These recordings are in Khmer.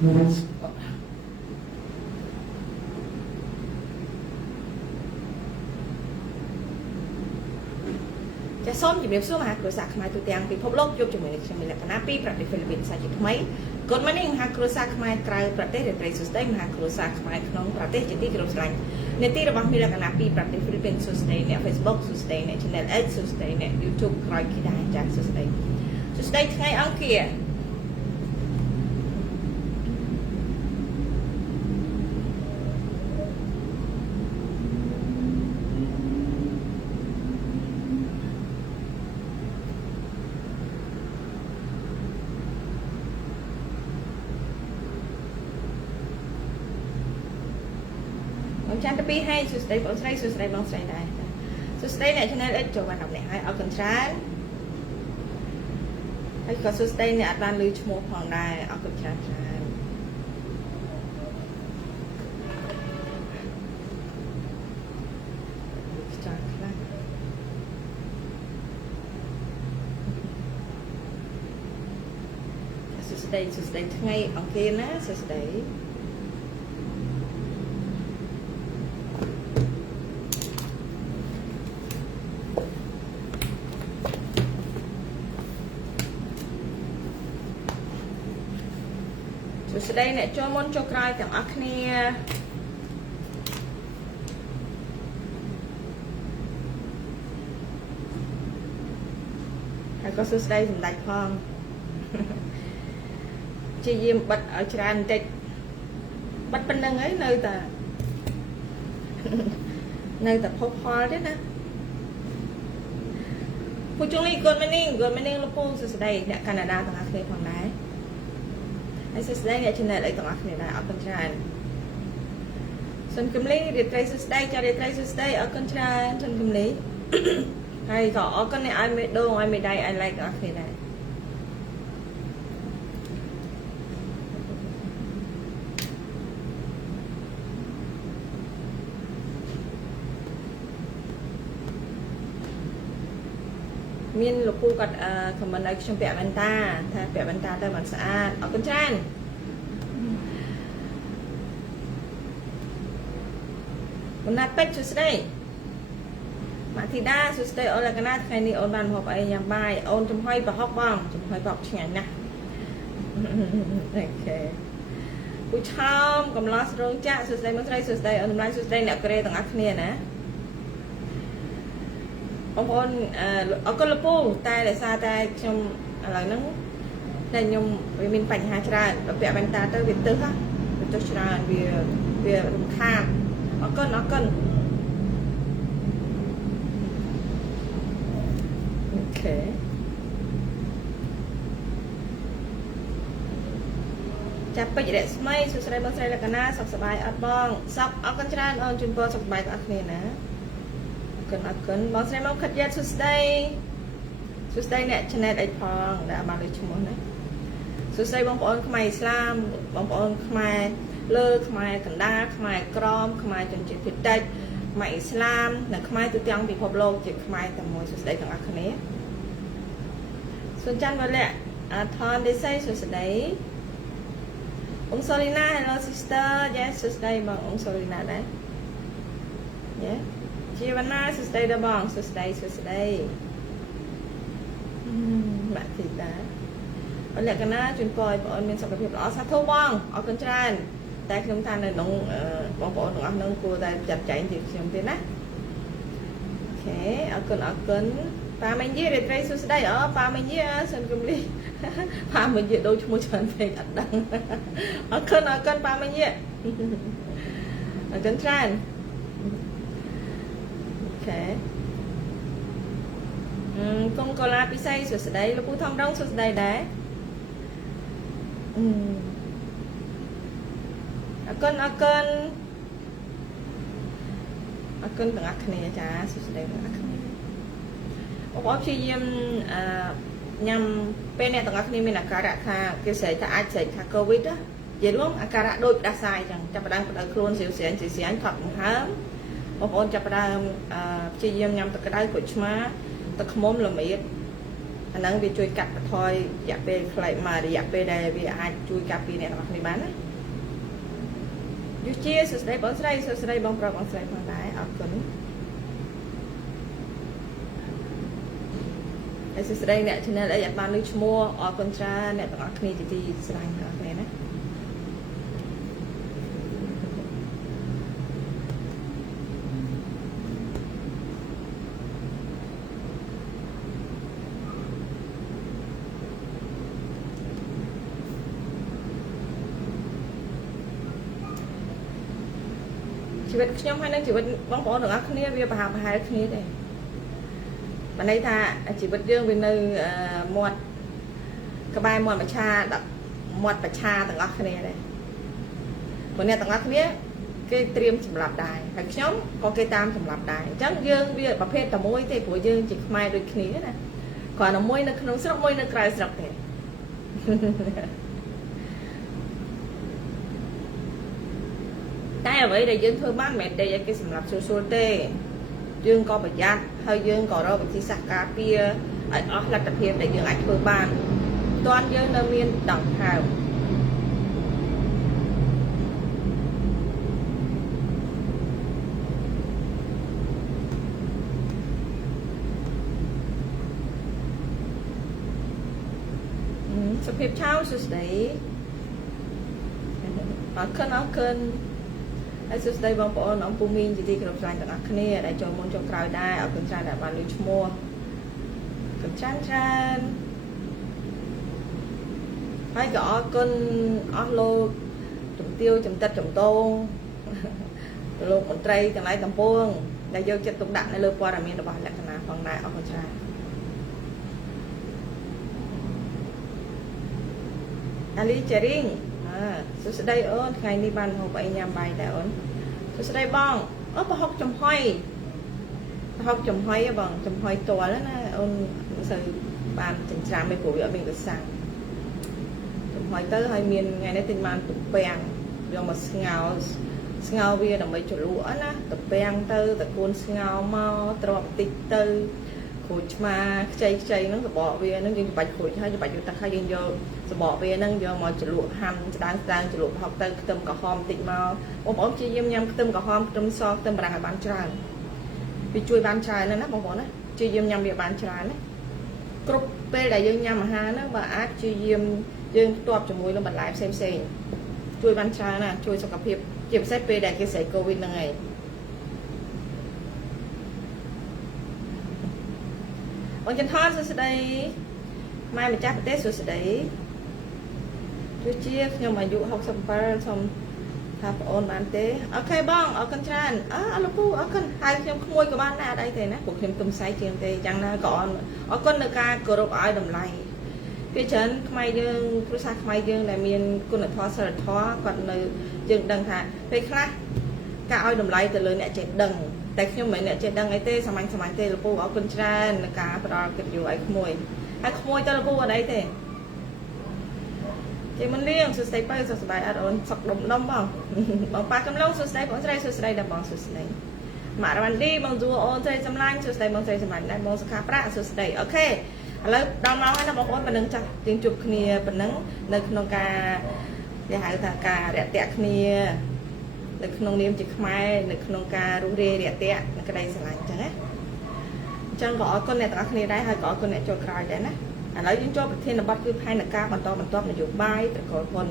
จะส้มจีบเรียบสู้มาครูสักมาตัวเตียงปีพบโลกยุบจมูกเชียงใหม่และคณะปีประเทศฟิลิปปินส์สาจิตไหมกฎมันนี่มาครูสักมาไกลประเทศเดรสุดได้มาครูสักมาขนมประเทศจิตที่กรุงสลายในที่ระหว่างมีและคณะปีประเทศฟิลิปปินส์สุดได้เนี่ยเฟซบุ๊กสุดได้เนี่ยช่องเอ็กซ์สุดได้เนี่ยยูทูบใครคิดได้จากสุดได้ไงอังเกียฉันจะปีให้สุดใจบางใส่สุดใจบางใส่ได้สุดใจเนี่ยฉันได้จบวันออกเนี่ยให้เอาคนชั้นให้ก็สุดใจเนี่ยบ้านลือชั่วโมงของได้เอาคนชั้นสุดใจทั้งไงโอเคนะสุดใจสุดได้เนี่ยโจมอนโจกรายแต่อักเนียแล้วก็สุดได้สำหรับพองจะยิ้มบัดเอาจานเด็ดบัดเป็นยังไงnơiแต่พอđấy nèผู้ชงนี่กดไม่นิ่งแล้วพูดสุดได้เนี่ยแคนาดาต่างประเทศฝั่งไหนไอ้สุดได้เนี่ยชนะไอ้ต่างประเทศได้เอาคนชนะส่วนกำลังเรียนไตรสุดได้จะเรียนไตรสุดได้เอาคนชนะส่วนกำลังให้ก็เอาคนเนี่ยไอ้ไม่โดนไอ้ไม่ได้ไอ้ไล่ต่างประเทศได้มีนลูกปูกัดคำมันได้ชมเปียบันตาถ้าเปียบันตาได้มันสะอาดเอาคนชนะคนนัดเป็ดสุดได้มาทีด้าสุดได้โอลากันนัดใครนี่โอนบันพอไปยังใบโอนจมห้อยปะฮอกบ้องจมห้อยปอกเฉียงนะโอเคผู้ชมกำลังสรงจ้าสุดได้มันได้สุดได้โอนไลน์สุดได้เนี่ยกระเรต่างอักเนี่ยนะบางคนเอาก็ละปูตายเลยซาตายชมอะไรนั้นแต่ยมวิมินปัญหาชราเราเปียบันตาเตอร์วิเตอร์ค่ะวิเตอร์ชราเบียรุมข้ามเอาก็โอเคจับไปจะได้สมัยสุดท้ายบางสายแล้วกันนะสบสบายอัดบ้องซับเอากันชราเอาจุนโปสบสบายกับนี่นะกันบางสายมันขัดแย้งสุดได้เนี่ยชนะไอ้พองได้มาเลยชั่วโมงนะสุดท้ายบางคนขมายอิสลามบางคนขมายเลิกขมายกันดาขมายกรอมขมายจนจิตผิดได้ขมายอิสลามหนึ่งขมายตัวเตียงปีพบโลกจิตขมายแต่มวยสุดได้ต่างอักนี้ส่วนจันวันแหละทอนได้ใส่สุดได้องค์โซลิน่า hello sister yes สุดได้บางองค์โซลิน่าได้ yeahจีวันน่าสุดได้ดบองสุดได้แบบติดนะวันแรกกันนะจุนปอยบอกเป็นสกปรกอ๋อสัตว์ทว่างเอาคนชราแต่ขนมทานในน้องบอกน้องน้องกูแต่จับใจจริงๆเป็นนะโอเคเอาคนปลาไม่เยอะเลยใจสุดได้อ๋อปลาไม่เยอะส่วนกุมลีปลาไม่เยอะโดยชั่วโมงเชิญเพลงอัดดังเอาคนปลาไม่เยอะเอาคนชราโอเคcon có la pisay suốt đấy là phụ thông đông suốt đấy đấy con từng ác này chả suốt đấy từng ác này có khi nhằm bên này từng ác này mình là cả đã cái sợi ta ai sợi ta covid đó vậy đúng không cả đã đôi đã sai chẳng chả phải đang luôn xỉu xỉu thật hám một chả phải đang chỉ nhằm từng cái đấy của chúng taตะขมมละเมียด អាហ្នឹងវាជួយកាត់បន្ថយរយៈពេលខ្លីមករយៈពេលដែលវាអាចជួយការពារអ្នកទាំងអស់គ្នាបានណាយុជាសួស្ដីបងស្រីសួស្ដីបងប្រុសបងស្រីផងដែរអរគុណហើយសួស្ដីអ្នក channel អីអត់បានលើឈ្មោះអរគុណច្រើនអ្នកទាំងអស់គ្នាជាទីស្រឡាញ់ទាំងអស់គ្នាណាជីវិតខ្ញុំហើយនឹងជីវិតបងប្អូនទាំងអស់គ្នាវាប្រហាក់ប្រហែលគ្នាដែរបានន័យថាជីវិតយើងវានៅមាត់ក្បែរមាត់ប្រឆាមាត់ប្រឆាទាំងអស់គ្នាដែរព្រោះអ្នកទាំងអស់គ្នាគេត្រៀមសម្រាប់ដែរហើយខ្ញុំក៏គេតាមសម្រាប់ដែរអញ្ចឹងយើងវាប្រភេទតែមួយទេព្រោះយើងជាខ្មែរដូចគ្នាណាគ្រាន់តែមួយនៅក្នុងស្រុកមួយនៅក្រៅស្រុកទេតែអ្វីដែលយើងធ្វើបានមិនមែនតែឲ្យគេសម្រាប់ស្រួលទេយើងក៏ប្រយ័ត្នហើយយើងក៏រកវិធីសាស្ត្រការពារឲ្យអស់លទ្ធភាពដែលយើងអាចធ្វើបានតើយើងនៅមានដង្ហើមសុភាពឆៅសួស្ដីអរគុណហើយសួស្ដីបងប្អូនអំពូមីងជាទីគោរពស្រឡាញ់ទាំងអស់គ្នាដែលចូលមុនចូលក្រោយដែរអរគុណច្រើនដែលបានលើឈ្មោះអរគុណច្រើនហើយក៏អរគុណអស់លោកជំទាវចំតិតចំតងលោកមន្ត្រីទាំងឡាយទាំងពួងដែលយកចិត្តទុកដាក់នៅលើព័ត៌មានរបស់លក្ខណៈផងដែរអរគុណច្រើនអាលីចេរីងសួស្ដីអូនថ្ងៃនេះបានហូបអីញ៉ាំបាយដែរអូនសួស្ដីបងអូប្រហុកចំហុយបងចំហុយតលណាអូនមិនសូវបានចិញ្ច្រាំទេព្រោះវាអត់មានប្រសាំងចំហុយទៅហើយមានថ្ងៃនេះទិញបានទំពាំងយកមកស្ងោរវាដើម្បីជ្រលក់ណាទំពាំងទៅតកូនស្ងោរមកត្រប់បន្តិចទៅក្រូចឆ្មាខ្ចីហ្នឹងសបកវាហ្នឹងយើងច្បាច់ក្រូចហើយច្បាច់យកទឹកហើយយើងយកសបកវាហ្នឹងយកមកជ្រលក់ហាន់ស្ដើងជ្រលក់ប្រហុកទៅខ្ទឹមក្រហមបន្តិចមកបងប្អូនព្យាយាមញ៉ាំខ្ទឹមក្រហមខ្ទឹមសខ្ទឹមបារាំងឲ្យបានច្រើនវាជួយបានច្រើនណាបងប្អូនណាព្យាយាមញ៉ាំវាបានច្រើនណាគ្រប់ពេលដែលយើងញ៉ាំអាហារហ្នឹងបើអាចព្យាយាមយើងផ្ទាប់ជាមួយនឹងបន្លែផ្សេងជួយបានច្រើនណាជួយសុខភាពជាពិសេសពេលដែលគេស្រែកកូវីដហ្នឹងឯងបងចន្ទថនសួស្ដីម៉ែម្ចាស់ប្រទេសសួស្ដីទោះជាខ្ញុំអាយុ67សូមថាបងអូនបានទេអូខេបងអរគុណច្រើនអរលោកពូអរគុណហើយខ្ញុំក្មួយក៏បានដែរអត់អីទេណាព្រោះខ្ញុំទុំផ្សាយជាងទេយ៉ាងណាក៏អរគុណនៅការគោរពឲ្យតម្លៃពីច្រើនខ្មែរយើងគ្រួសារខ្មែរយើងដែលមានគុណធម៌សិលធម៌គាត់នៅយើងដឹងថាពេលខ្លះការឲ្យតម្លៃទៅលើអ្នកចេះដឹងតែខ្ញុំមិនមែនអ្នកចេះដឹងអីទេសាមញ្ញទេលោកពូអរគុណច្រើននៅការផ្ដល់កិត្តិយសឲ្យក្មួយហើយក្មួយទៅលោកពូអត់អីទេជិះមិនលៀងសួស្ដីបើសុខសប្បាយអត់អូនសុខដុំបងប៉ាកំឡុងសួស្ដីបងស្រីសួស្ដីដល់បងសួស្ដីម៉ាក់រ៉ាន់ឌីបងជួអូនស្រីសម្លាញ់សួស្ដីបងស្រីសម្លាញ់ដែរបងសុខាប្រាក់សួស្ដីអូខេឥឡូវដល់ម៉ោងហើយណាបងប្អូនប៉ុណ្្នឹងចាស់យើងជួបគ្នាប៉ុណ្្នឹងនៅក្នុងការគេហៅថាការរាក់ទាក់គ្នានៅក្នុងនាមជាខ្មែរនៅក្នុងការរុះរាយរាក់ទាក់និងក្តីស្រឡាញ់អញ្ចឹងណាអញ្ចឹងក៏អរគុណអ្នកទាំងអស់គ្នាដែរហើយក៏អរគុណអ្នកចូលក្រោយដែរណាឥឡូវយើងចូលប្រធានបទគឺផែនការបន្តនយោបាយត្រកូលហ៊ុន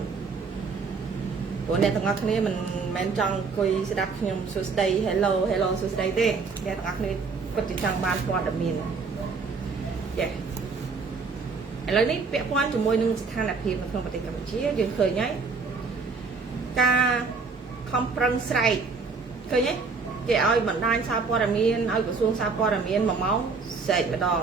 ព្រោះអ្នកទាំងអស់គ្នាមិនមែនចង់អង្គុយស្ដាប់ខ្ញុំសួស្ដី hello សួស្ដីទេអ្នកទាំងអស់គ្នាគាត់ចង់បានព័ត៌មានចេះឥឡូវនេះពាក់ព័ន្ធជាមួយនឹងស្ថានភាពនៅក្នុងប្រទេសកម្ពុជាយើងឃើញហើយការខំប្រឹងស្រែកឃើញទេគេឲ្យបណ្ដាញសារព័ត៌មានឲ្យក្រសួងសារព័ត៌មាន1ម៉ោងស្រែកម្ដង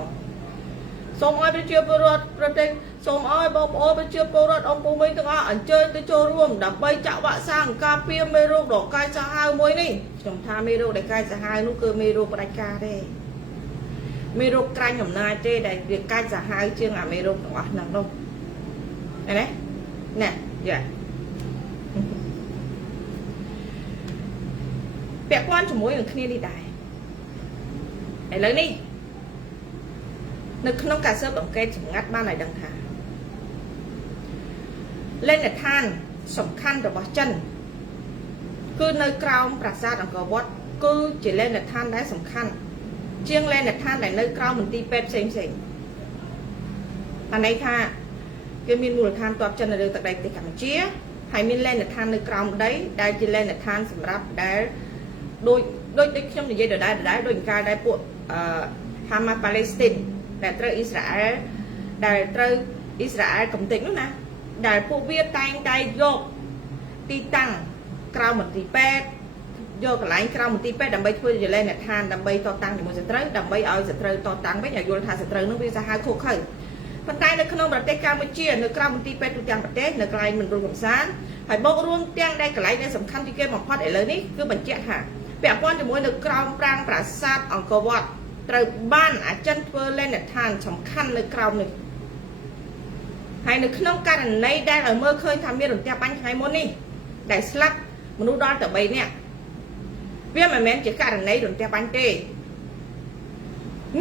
សូមឲ្យប្រជាពលរដ្ឋប្រទេសសូមឲ្យបងប្អូនប្រជាពលរដ្ឋអង្គមីទាំងអស់អញ្ជើញទៅចូលរួមដើម្បីចាក់វ៉ាក់សាំងការពារមេរោគដ៏កាចសាហាវមួយនេះខ្ញុំថាមេរោគដែលកាចសាហាវនោះគឺមេរោគផ្ដាច់ការទេមេរោគក្រាញ់អំណាចទេដែលវាកាចសាហាវជាងអាមេរោគទាំងអស់ហ្នឹងនោះឃើញទេណែយ៉ាពាក់ព័ន្ធជាមួយនឹងគ្នានេះដែរឥឡូវនេះ នៅក្នុងការស៊ើបអង្កេតសម្ងាត់បានឲ្យដឹងថាលេនដ្ឋានសំខាន់របស់ចិនគឺនៅក្រោមប្រាសាទអង្គរវត្តគឺជាលេនដ្ឋានដែលសំខាន់ជាងលេនដ្ឋានដែលនៅក្រោមមន្ទីរពេទ្យផ្សេងតែន័យថាគេមានមូលដ្ឋានទ័ពចិននៅលើទឹកដីប្រទេសកម្ពុជាហើយមានលេនដ្ឋាននៅក្រោមដីដែលជាលេនដ្ឋានសម្រាប់ដែលដូចខ្ញុំនិយាយដដែលដូចការដែលពួកហាម៉ាប៉ាឡេស្ទីនដែលត្រូវអ៊ីស្រាអែលកំទេចនោះណាដែលពួកវាតែងតែយកទីតាំងក្រៅមន្ទីរពេទ្យយកកន្លែងក្រៅមន្ទីរពេទ្យដើម្បីធ្វើជាលេនដ្ឋានដើម្បីតតាំងជាមួយសត្រូវដើម្បីឲ្យសត្រូវតតាំងវិញឲ្យយល់ថាសត្រូវនោះវាសាហាវខុសខើប៉ុន្តែនៅក្នុងប្រទេសកម្ពុជានៅក្រៅមន្ទីរពេទ្យទូទាំងប្រទេសនៅកន្លែងមណ្ឌលកំសាន្តហើយបូករួមទាំងដែលកន្លែងដែលសំខាន់ជាងគេបំផុតឥឡូវនេះគឺបញ្ជាក់ថាពាក់ព័ន្ធជាមួយនៅក្រោមប្រាង្គប្រាសាទអង្គរវត្តត្រូវបានអាចិនធ្វើលេនដ្ឋានសំខាន់នៅក្រោមនេះហើយនៅក្នុងករណីដែលឲ្យមើលឃើញថាមានរន្ទះបាញ់ថ្ងៃមុននេះដែលស្លាប់មនុស្សដល់ទៅ3នាក់វាមិនមែនជាករណីរន្ទះបាញ់ទេ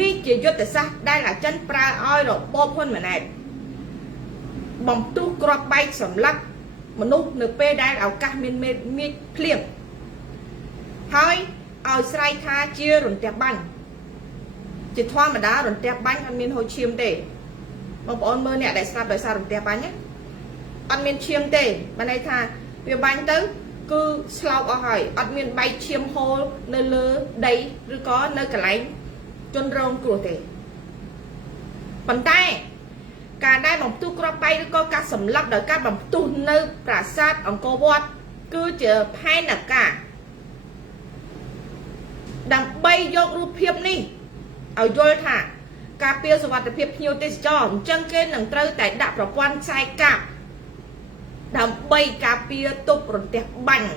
នេះជាយុទ្ធសាស្ត្រដែលអាចិនប្រើឲ្យរបបហ៊ុនម៉ាណែតបំទុះគ្រាប់បែកសម្លាប់មនុស្សនៅពេលដែលឱកាសមានមេឃភ្លៀងហើយឲ្យស្រែកថាជារន្ទះបាញ់ជាធម្មតារន្ទះបាញ់អត់មានហូរឈាមទេបងប្អូនមើលអ្នកដែលស្លាប់ដោយសាររន្ទះបាញ់អត់មានឈាមទេបានន័យថាវាបាញ់ទៅគឺស្លោកអស់ហើយអត់មានបែកឈាមហូរនៅលើដីឬក៏នៅកន្លែងជនរងគ្រោះទេប៉ុន្តែការដែលបំផ្ទុះគ្រាប់បែកឬក៏ការសម្លាប់ដោយការបំផ្ទុះនៅប្រាសាទអង្គរវត្តគឺជាផែនការដើម្បីយករូបភាពនេះឲ្យយល់ថាការពារសុវត្ថិភាពភ្ញៀវទេសចរអញ្ចឹងគេនឹងត្រូវតែដាក់ប្រព័ន្ធខ្សែកាបដើម្បីការពារទប់រន្ទះបាញ់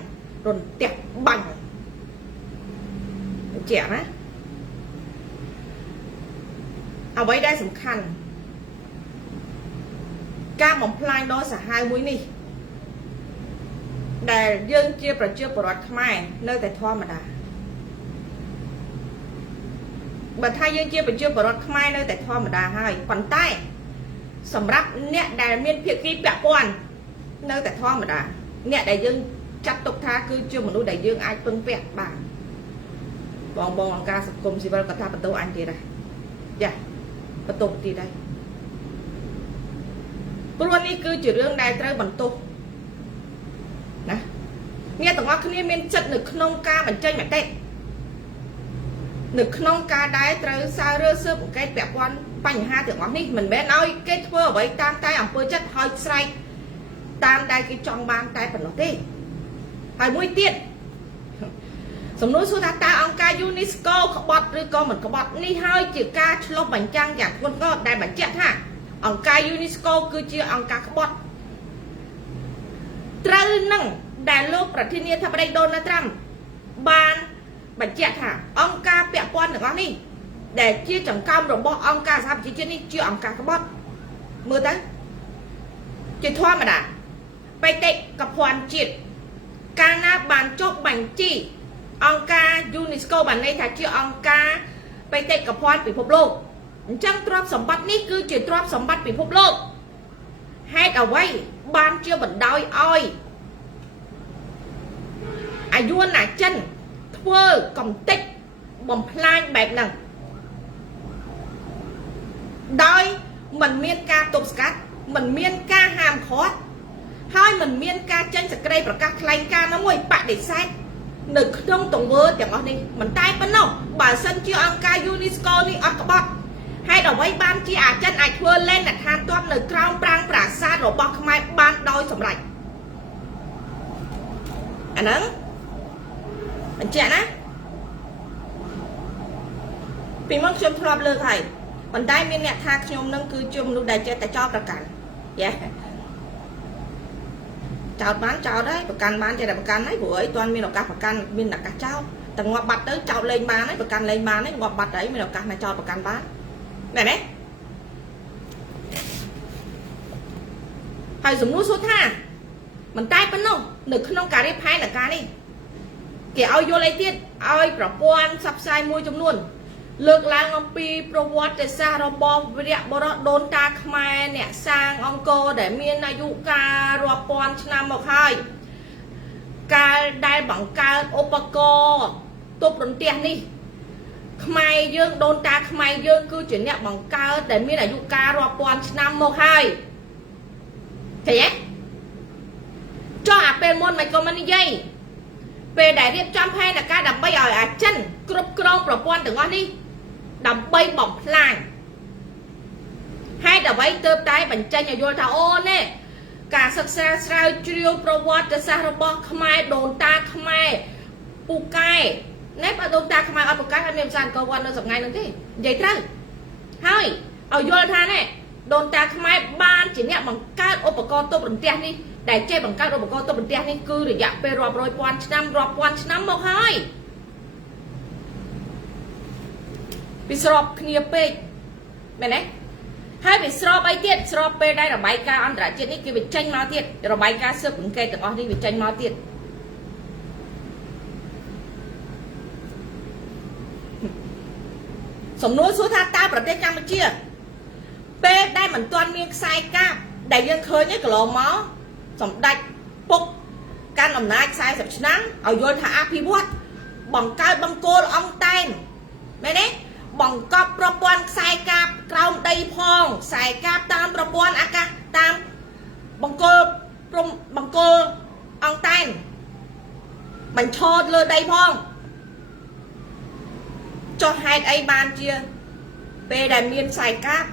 ជាក់ណាអ្វីដែលសំខាន់ការបំផ្លាញដ៏សាហាវមួយនេះដែលយើងជាប្រជាពលរដ្ឋខ្មែរនៅតែធម្មតាបើថាយើងជាប្រជាពលរដ្ឋខ្មែរនៅតែធម្មតាហើយប៉ុន្តែសម្រាប់អ្នកដែលមានភាគីពាក់ព័ន្ធនៅតែធម្មតាអ្នកដែលយើងចាត់ទុកថាគឺជាមនុស្សដែលយើងអាចពឹងពាក់បានបងអង្គការសង្គមស៊ីវិលក៏ថាបន្ទោសអញទៀតដែរចាបន្ទោសទៀតដែរព្រោះនេះគឺជារឿងដែលត្រូវបន្ទោសណាអ្នកទាំងអស់គ្នាមានចិត្តនៅក្នុងការបញ្ចេញមតិនៅក្នុងការដែលត្រូវសាររើស៊ើបអង្កេតពាក់ព័ន្ធបញ្ហាទាំងអស់នេះមិនមែនឲ្យគេធ្វើអ្វីតាមតែអំពើចិត្តហើយស្រែកតាមដែលគេចង់បានតែប៉ុណ្ណោះទេហើយមួយទៀតសំណួរសួរថាតើអង្គការ UNESCO ក្បត់ឬក៏មិនក្បត់នេះហើយជាការឆ្លុះបញ្ចាំងយ៉ាងធ្ងន់ធ្ងរដែលបញ្ជាក់ថាអង្គការ UNESCO គឺជាអង្គការក្បត់ត្រូវនឹងដែលលោកប្រធានាធិបតី Donald Trump បានបញ្ជាក់ថាអង្គការពាក់ព័ន្ធទាំងអស់នេះដែលជាចង្កោមរបស់អង្គការសហប្រជាជាតិនេះជាអង្គការក្បត់មើលទៅជាធម្មតាបេតិកភណ្ឌជាតិកាលណាបានចុះបញ្ជីអង្គការ UNESCO បានន័យថាជាអង្គការបេតិកភណ្ឌពិភពលោកអញ្ចឹងទ្រព្យសម្បត្តិនេះគឺជាទ្រព្យសម្បត្តិពិភពលោកហេតុអ្វីបានជាបណ្ដោយឲ្យអាយួនណាចិនធ្វើកំទេចបំផ្លាញបែបហ្នឹងដោយមិនមានការទប់ស្កាត់មិនមានការហាមឃាត់ហើយមិនមានការចេញសេចក្តីប្រកាសថ្លែងការណ៍មួយបដិសេធនៅក្នុងទង្វើទាំងអស់នេះមិនតែប៉ុណ្ណោះបើសិនជាអង្គការ UNESCO នេះអត់ក្បត់ហេតុអ្វីបានជាអាចិនអាចធ្វើលេនដ្ឋានទ័ពនៅក្រោមប្រាង្គប្រាសាទរបស់ខ្មែរបានដោយសម្រេចអាហ្នឹងបញ្ជាក់ណាពីមុនខ្ញុំធ្លាប់លើកហើយប៉ុន្តែមានអ្នកថាខ្ញុំនឹងគឺជាមនុស្សដែលចេះតែចោទប្រកាន់យ៉ាចោទបានចោទហើយប្រកាន់បានចេះតែប្រកាន់ហើយព្រោះអីទាន់មានឱកាសប្រកាន់មានឱកាសចោទតែងាប់បាត់ទៅចោទលេងបានហើយប្រកាន់លេងបានហើយងាប់បាត់ហើយមានឱកាសណាចោទប្រកាន់បានមែនទេហើយសំណួរសួរថាមិនតែប៉ុណ្ណោះនៅក្នុងការរៀបផែនការនេះគេឲ្យយល់អីទៀតឲ្យប្រព័ន្ធផ្សព្វផ្សាយមួយចំនួន លើកឡើងអំពីប្រវត្តិសាស្ត្ររបស់វីរៈបុរសដូនតាខ្មែរអ្នកសាងអង្គរដែលមានអាយុកាលរាប់ពាន់ឆ្នាំមកហើយកាលដែលបង្កើតឧបករណ៍ទប់រន្ទះនេះខ្មែរយើងដូនតាខ្មែរយើងគឺជាអ្នកបង្កើតដែលមានអាយុកាលរាប់ពាន់ឆ្នាំមកហើយឃើញទេចុះអាពេលមុនមិនក៏មិននិយាយពេលដែលរៀបចំផែនការដើម្បីឲ្យអាចិនគ្រប់គ្រងប្រព័ន្ធទាំងអស់នេះដើម្បីបំផ្លាញហេតុអ្វីទើបតែបញ្ចេញឲ្យយល់ថាអូណែការសិក្សាស្រាវជ្រាវប្រវត្តិសាស្ត្ររបស់ខ្មែរដូនតាខ្មែរពូកែណែបើដូនតាខ្មែរអត់ពូកែអត់មានភាសាអង្គរវត្តនៅថ្ងៃហ្នឹងទេនិយាយត្រូវហើយឲ្យយល់ថាណែដូនតាខ្មែរបានជាអ្នកបង្កើតឧបករណ៍ទប់រន្ទះនេះដែលចេះបង្កើតឧបករណ៍ទប់រន្ទះនេះគឺរយៈពេលរាប់រយពាន់ឆ្នាំរាប់ពាន់ឆ្នាំមកហើយវាស្របគ្នាពេកមែនទេហើយវាស្របអីទៀតស្របពេលដែលរបាយការណ៍អន្តរជាតិនេះគេបញ្ចេញមកទៀតរបាយការណ៍ស៊ើបអង្កេតទាំងអស់នេះបញ្ចេញមកទៀតសំណួរសួរថាតើប្រទេសកម្ពុជាពេលដែលមិនទាន់មានខ្សែកាបដែលយើងឃើញឯកន្លងមកសម្ដេចពុកកាន់អំណាច40ឆ្នាំឲ្យយល់ថាអភិវឌ្ឍបង្កើតបង្គោលអង្គតែនមែនទេបង្កប់ប្រព័ន្ធខ្សែកាបក្រោមដីផងខ្សែកាបតាមប្រព័ន្ធអាកាសតាមបង្គោលអង្គតែនបញ្ឈរលើដីផងចុះហេតុអីបានជាពេលដែលមានខ្សែកាប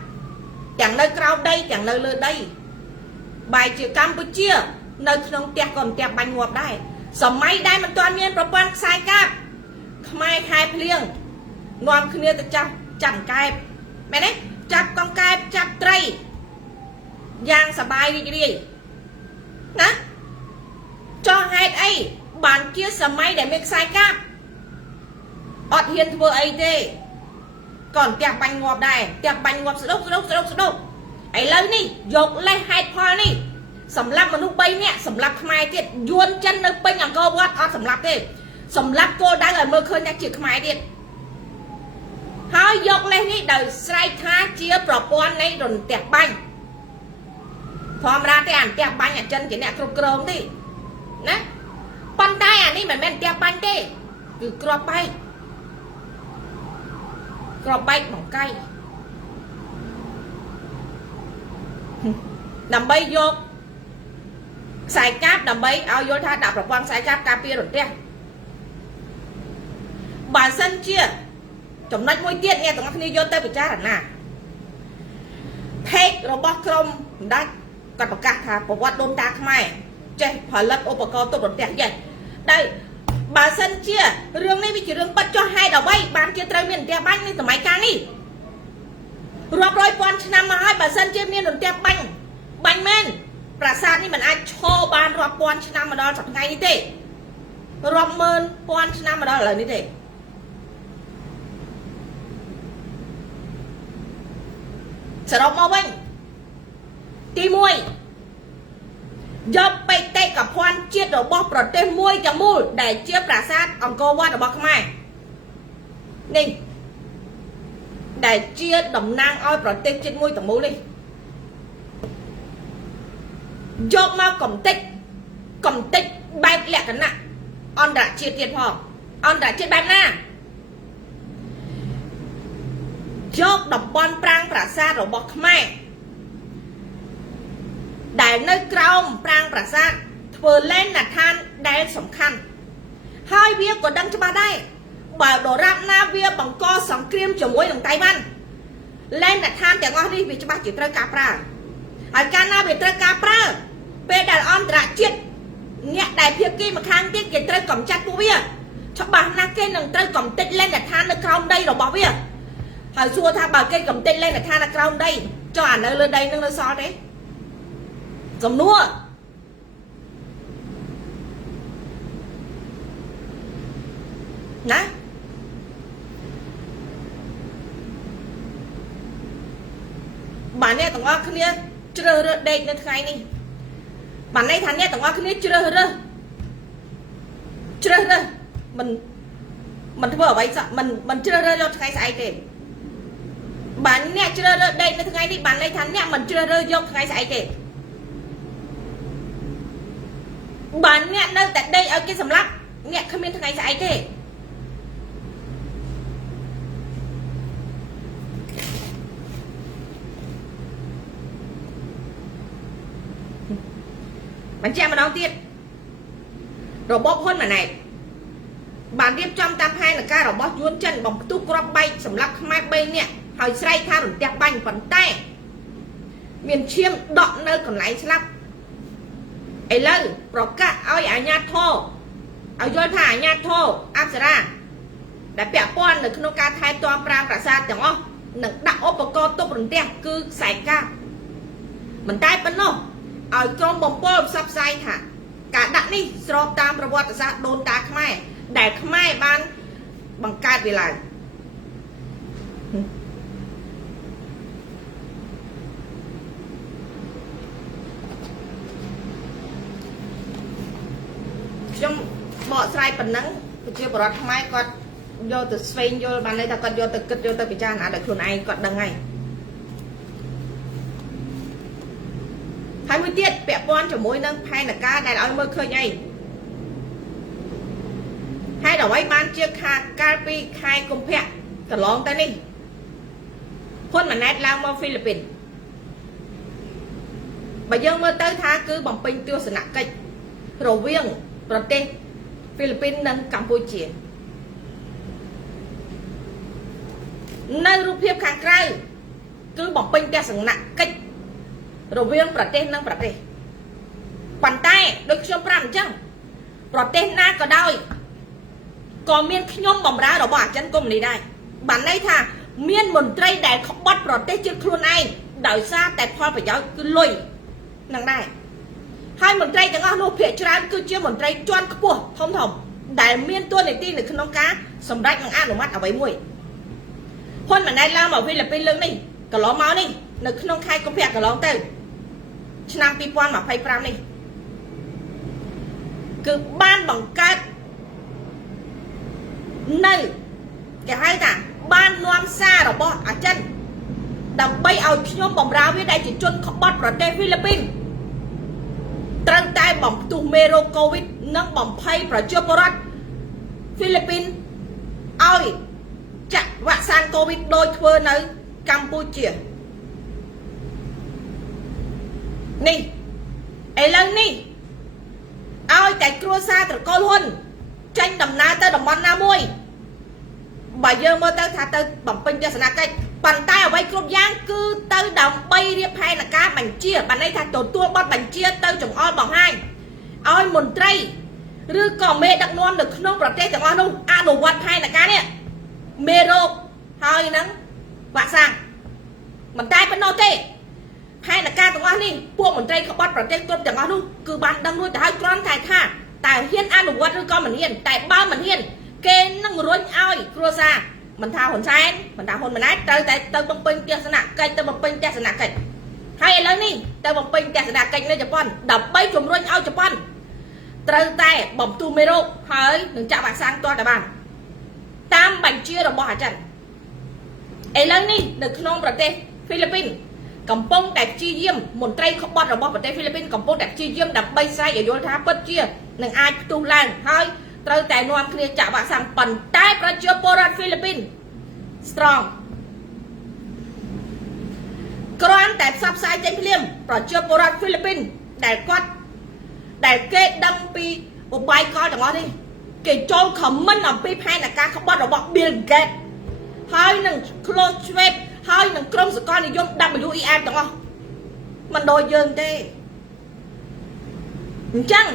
ទាំងនៅក្រោមដីទាំងនៅលើដីបែរជាកម្ពុជានៅក្នុងផ្ទះក៏ផ្ទះបាញ់ងាប់ដែរសម័យដែលមិនទាន់មានប្រព័ន្ធខ្សែកាបខ្មែរខែភ្លៀងនាំគ្នាទៅចាប់កង្កែបមែនទេចាប់កង្កែបចាប់ត្រីយ៉ាងសប្បាយរីករាយណាចុះហេតុអីបានជាសម័យដែលមានខ្សែកាបអត់ហ៊ានធ្វើអីទេក៏ផ្ទះបាញ់ងាប់ដែរផ្ទះបាញ់ងាប់ស្ដុកឥឡូវនេះយកលេសហេតុផលនេះសម្រាប់មនុស្ស3នាក់សម្រាប់ខ្មែរទៀតយួនចិននៅពេញអង្គរវត្តអត់សម្រាប់ទេសម្រាប់គោលដៅឲ្យមើលឃើញថាជាខ្មែរទៀតហើយយកលេសនេះដោយស្រែកថាជាប្រព័ន្ធនៃរន្ទះបាញ់ធម្មតាទេអាផ្ទះបាញ់អាចិនជាអ្នកគ្រប់គ្រងទេណាប៉ុន្តែអានេះមិនមែនផ្ទះបាញ់ទេគឺគ្រាប់បែកបង្កៃដើម្បីយកខ្សែកាបដើម្បីឲ្យយល់ថាដាក់ប្រព័ន្ធខ្សែកាបការពាររន្ទះបើសិនជាចំណុចមួយទៀតអ្នកទាំងអស់គ្នាយកទៅពិចារណាเพจរបស់ក្រុមសម្ដេចគាត់ប្រកាសថាប្រវត្តិដូនតាខ្មែរចេះផលិតឧបករណ៍ទប់រន្ទះយេដែលបើសិនជារឿងនេះវាជារឿងពិតចុះហេតុអ្វីបានជាត្រូវមានរន្ទះបាញ់នៅសម័យកាលនេះរាប់រយពាន់ឆ្នាំមកហើយបើសិនជាមានរន្ទះបាញ់មែនប្រាសាទនេះមិនអាចឈរបានរាប់ពាន់ឆ្នាំមកដល់សប្តាហ៍នេះទេរាប់ម៉ឺនពាន់ឆ្នាំមកដល់ឥឡូវនេះទេសរុបមកវិញទី1យកបេតិកភណ្ឌជាតិរបស់ប្រទេសមួយទាំងមូលដែលជាប្រាសាទអង្គរវត្តរបស់ខ្មែរនេះដែលជាតំណាងឲ្យប្រទេសជាតិមួយទាំងមូលនេះយកមកកំតិចបែបលក្ខណៈអន្តរជាតិទៀតផងអន្តរជាតិបែបណាយកតំបន់ប្រាង្គប្រាសាទរបស់ខ្មែរដែលនៅក្រោមប្រាង្គប្រាសាទធ្វើលេនដ្ឋានដែលសំខាន់ហើយវាក៏ដឹងច្បាស់ដែរបើដរាបណាវាបង្កសង្គ្រាមជាមួយនឹងតៃវ៉ាន់លេនដ្ឋានទាំងអស់នេះវាច្បាស់ជាត្រូវការប្រើហើយកាលណាវាត្រូវការប្រើពេលដែលអន្តរជាតិអ្នកដែលភាគីម្ខាងទៀតគេត្រូវកម្ចាត់ពួកវាច្បាស់ណាស់គេនឹងត្រូវកំទេចលេនដ្ឋាននៅក្រោមដីរបស់វាហើយសួរថាបើគេកំទេចលេនដ្ឋាននៅក្រោមដីចុះអានៅលើដីនឹងនៅសល់ទេសំណួរណាបាទអ្នកទាំងអស់គ្នាជ្រើសរើសដេកនៅថ្ងៃនេះបានន័យថាអ្នកទាំងអស់គ្នាជ្រើសរើសមិន mình thưa vậy sao mình chưa rơi vô ngày sai kì bạn nè chưa rơi đây là ngày đi bạn đây thắng nè mình chưa rơi vô ngày sai kì bạn nè nơi tại đây ở cái sầm lắc nè không biết ngày sai kì bạn cha mà nói tiếp rồi bóp hơn mà này bạn điệp trong tam hai là ca rồi bóp chuôn chân bằng tu crop bay sầm lắc mai bay nè hỏi say tha rồi đẹp banh phần tay miền chiêm đọn nơi còn lại lắm ấy lơ rồi cả ơi ở nhà thô ở vô thả nhà thô áp ra đã bẻ con được nó ca thay toa pram cả xa chẳng không nâng đặt ốp vào con tốt rồi đẹp cứ xài ca mình tay bắn nó ở trong bóng bom sắp say thả cả đặt đi rồi tam rồi vọt ra đồn đá khmai để khmai ban bằng cài về lại trong bỏ sai phần nắng chưa bỏ khmai còn vô từ Spain vô bàn đây ta còn vô từ kịch vô từ Việt Nam à đượcខ្លួនai còn đằng ngày ហើយមួយទៀតពាក់ព័ន្ធជាមួយនឹងផែនការដែលឲ្យមើលឃើញអីហើយដល់ឲ្យបានជាកាលពីខែកុម្ភៈកន្លងទៅនេះហ៊ុនម៉ាណែតឡើងមកហ្វីលីពីនបើយើងមើលទៅថាគឺបំពេញទស្សនកិច្ចរវាងប្រទេសហ្វីលីពីននិងកម្ពុជានៅរូបភាពខាងក្រៅគឺបំពេញទស្សនកិច្ចរវាងប្រទេសនិងប្រទេសប៉ុន្តែដូចខ្ញុំប្រាប់អញ្ចឹងប្រទេសណាក៏ដោយក៏មានខ្ញុំបម្រើរបស់អាចិនកុម្មុយនីដែរបានន័យថាមានមន្ត្រីដែលក្បត់ប្រទេសជាតិខ្លួនឯងដោយសារតែផលប្រយោជន៍គឺលុយនឹងដែរហើយមន្ត្រីទាំងអស់នោះភាគច្រើនគឺជាមន្ត្រីជាន់ខ្ពស់ធំដែលមានតួនាទីនៅក្នុងការសម្រេចនិងអនុម័តអ្វីមួយហ៊ុនម៉ាណែតឡើងមកហ្វីលីពីនលើកនេះកន្លងមកនេះនៅក្នុងខែកុម្ភៈកន្លងទៅឆ្នាំ2025នេះគឺបានបង្កើតនៅគេហៅថាបាននាំសាររបស់អាចិនដើម្បីឲ្យខ្ញុំបម្រើវាដែលជាជនក្បត់ប្រទេសហ្វីលីពីនត្រូវតែបំផ្ទុះមេរោគកូវីដនិងបំភ័យប្រជាពលរដ្ឋហ្វីលីពីនឲ្យចាក់វ៉ាក់សាំងកូវីដដោយធ្វើនៅកម្ពុជានេះឥឡូវនេះឲ្យតែគ្រួសារត្រកូលហ៊ុនចេញដំណើរទៅតំបន់ណាមួយបើយើងមើលទៅថាទៅបំពេញទស្សនកិច្ចប៉ុន្តែអ្វីគ្រប់យ៉ាងគឺទៅដើម្បីរៀបផែនការបញ្ជាបានន័យថាទទួលបទបញ្ជាទៅចង្អុលបង្ហាញឲ្យមន្ត្រីឬក៏មេដឹកនាំនៅក្នុងប្រទេសទាំងអស់នោះអនុវត្តផែនការនេះមេរោគហើយនឹងវ៉ាក់សាំងមិនតែប៉ុណ្ណោះទេផែនការទាំងអស់នេះពួកមន្ត្រីក្បត់ប្រទេសគ្រប់ទាំងអស់នោះគឺបានដឹងរួចទៅហើយគ្រាន់តែថាតើហ៊ានអនុវត្តឬក៏មិនហ៊ានតែបើមិនហ៊ានគេនឹងរុញឲ្យគ្រួសារមិនថាហ៊ុនសែនមិនថាហ៊ុនម៉ាណែតត្រូវតែទៅបំពេញទស្សនកិច្ចទៅបំពេញទស្សនកិច្ចហើយឥឡូវនេះទៅបំពេញទស្សនកិច្ចនៅជប៉ុនដើម្បីជំរុញឲ្យជប៉ុនត្រូវតែបំផ្ទុះមេរោគហើយនឹងចាក់វ៉ាក់សាំងទាល់តែបានតាមបញ្ជារបស់អាចិនឥឡូវនេះនៅក្នុងប្រទេសហ្វីលីពីនកំពុងតែព្យាយាមមន្ត្រីក្បត់របស់ប្រទេសហ្វីលីពីនកំពុងតែព្យាយាមដើម្បីស្រែកឲ្យយល់ថាពិតជានឹងអាចផ្ទុះឡើងហើយត្រូវតែនាំគ្នាចាក់វ៉ាក់សាំងប៉ុន្តែប្រជាពលរដ្ឋហ្វីលីពីន strong គ្រាន់តែផ្សព្វផ្សាយចេញភ្លាមប្រជាពលរដ្ឋហ្វីលីពីនដែលគេដឹងពីឧបាយកលទាំងអស់នេះគេចូល comment អំពីផែនការក្បត់របស់ Bill Gates ហើយនឹង Klaus Schwab ហើយនឹងក្រុមសកលនិយម WEF ទាំងអស់មិនដូចយើងទេអញ្ចឹង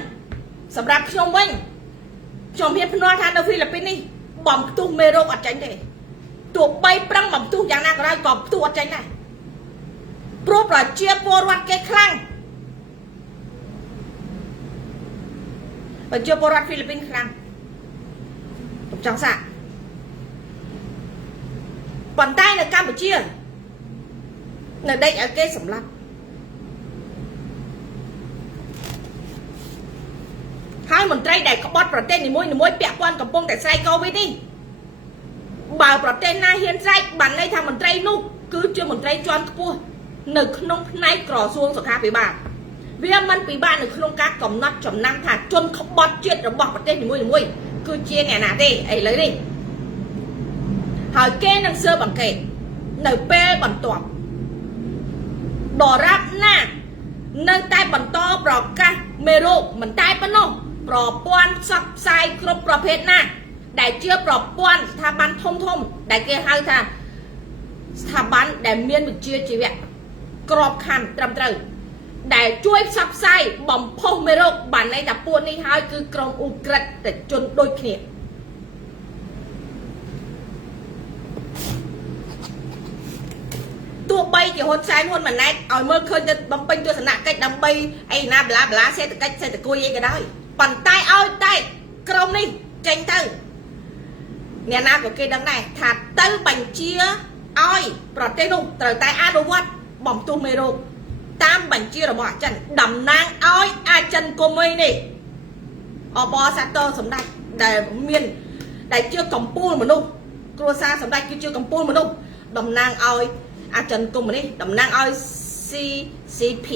សម្រាប់ខ្ញុំវិញខ្ញុំហ៊ានភ្នាល់ថានៅហ្វីលីពីននេះបំផ្ទុះមេរោគអត់ចេញទេទោះបីប្រឹងបំផ្ទុះយ៉ាងណាក៏ដោយក៏ផ្ទុះអត់ចេញដែរព្រោះប្រជាពលរដ្ឋគេខ្លាំងប្រជាពលរដ្ឋហ្វីលីពីនខ្លាំងខ្ញុំចង់សាកប៉ុន្តែនៅកម្ពុជានៅដេកឲ្យគេសម្លាប់ហើយមន្ត្រីដែលក្បត់ប្រទេសនីមួយពាក់ព័ន្ធកំពុងតែស្រែកកូវីដនេះ បើប្រទេសណាហ៊ានស្រែកបានន័យថាមន្ត្រីនោះគឺជាមន្ត្រីជាន់ខ្ពស់នៅក្នុងផ្នែកក្រសួងសុខាភិបាលវាមិនពិបាកនៅក្នុងការកំណត់ចំណាំថាជនក្បត់ជាតិរបស់ប្រទេសនីមួយៗគឺជាអ្នកណាទេឥឡូវនេះហើយគេនឹងស៊ើបអង្កេតនៅពេលបន្ទាប់ដរាបណានៅតែបន្តប្រកាសមេរោគមិនតែប៉ុណ្ណោះប្រព័ន្ធផ្សព្វផ្សាយគ្រប់ប្រភេទណាដែលជាប្រព័ន្ធស្ថាប័នធំដែលគេហៅថាស្ថាប័នដែលមានវិជ្ជាជីវៈក្របខ័ណ្ឌត្រឹមត្រូវដែលជួយផ្សព្វផ្សាយបំផុសមេរោគបានន័យថាពួកនេះហើយគឺក្រុមអ៊ុក្រិតជនដូចគ្នាទោះបីជាហ៊ុនសែនហ៊ុនម៉ាណែតឲ្យមើលឃើញទៅបំពេញទស្សនកិច្ចដើម្បីអីណាបលាសេដ្ឋកិច្ចសេដ្ឋគួយអីក៏ដោយប៉ុន្តែឲ្យតែក្រុមនេះចេញទៅអ្នកណាក៏គេដឹងដែរថាទៅបញ្ជាឲ្យប្រទេសនោះត្រូវតែអនុវត្តបំទុះមេរោគតាមបញ្ជារបស់អាចិនតំណាងឲ្យអាចិនកុំអីនេះអបសាទរសម្ដេចដែលមានដែលជាកម្ពុជាមនុស្សគ្រួសារសម្ដេចគឺជាកម្ពុជាមនុស្សតំណាងឲ្យអាចិនកុំនេះតំណាងឲ្យ CCP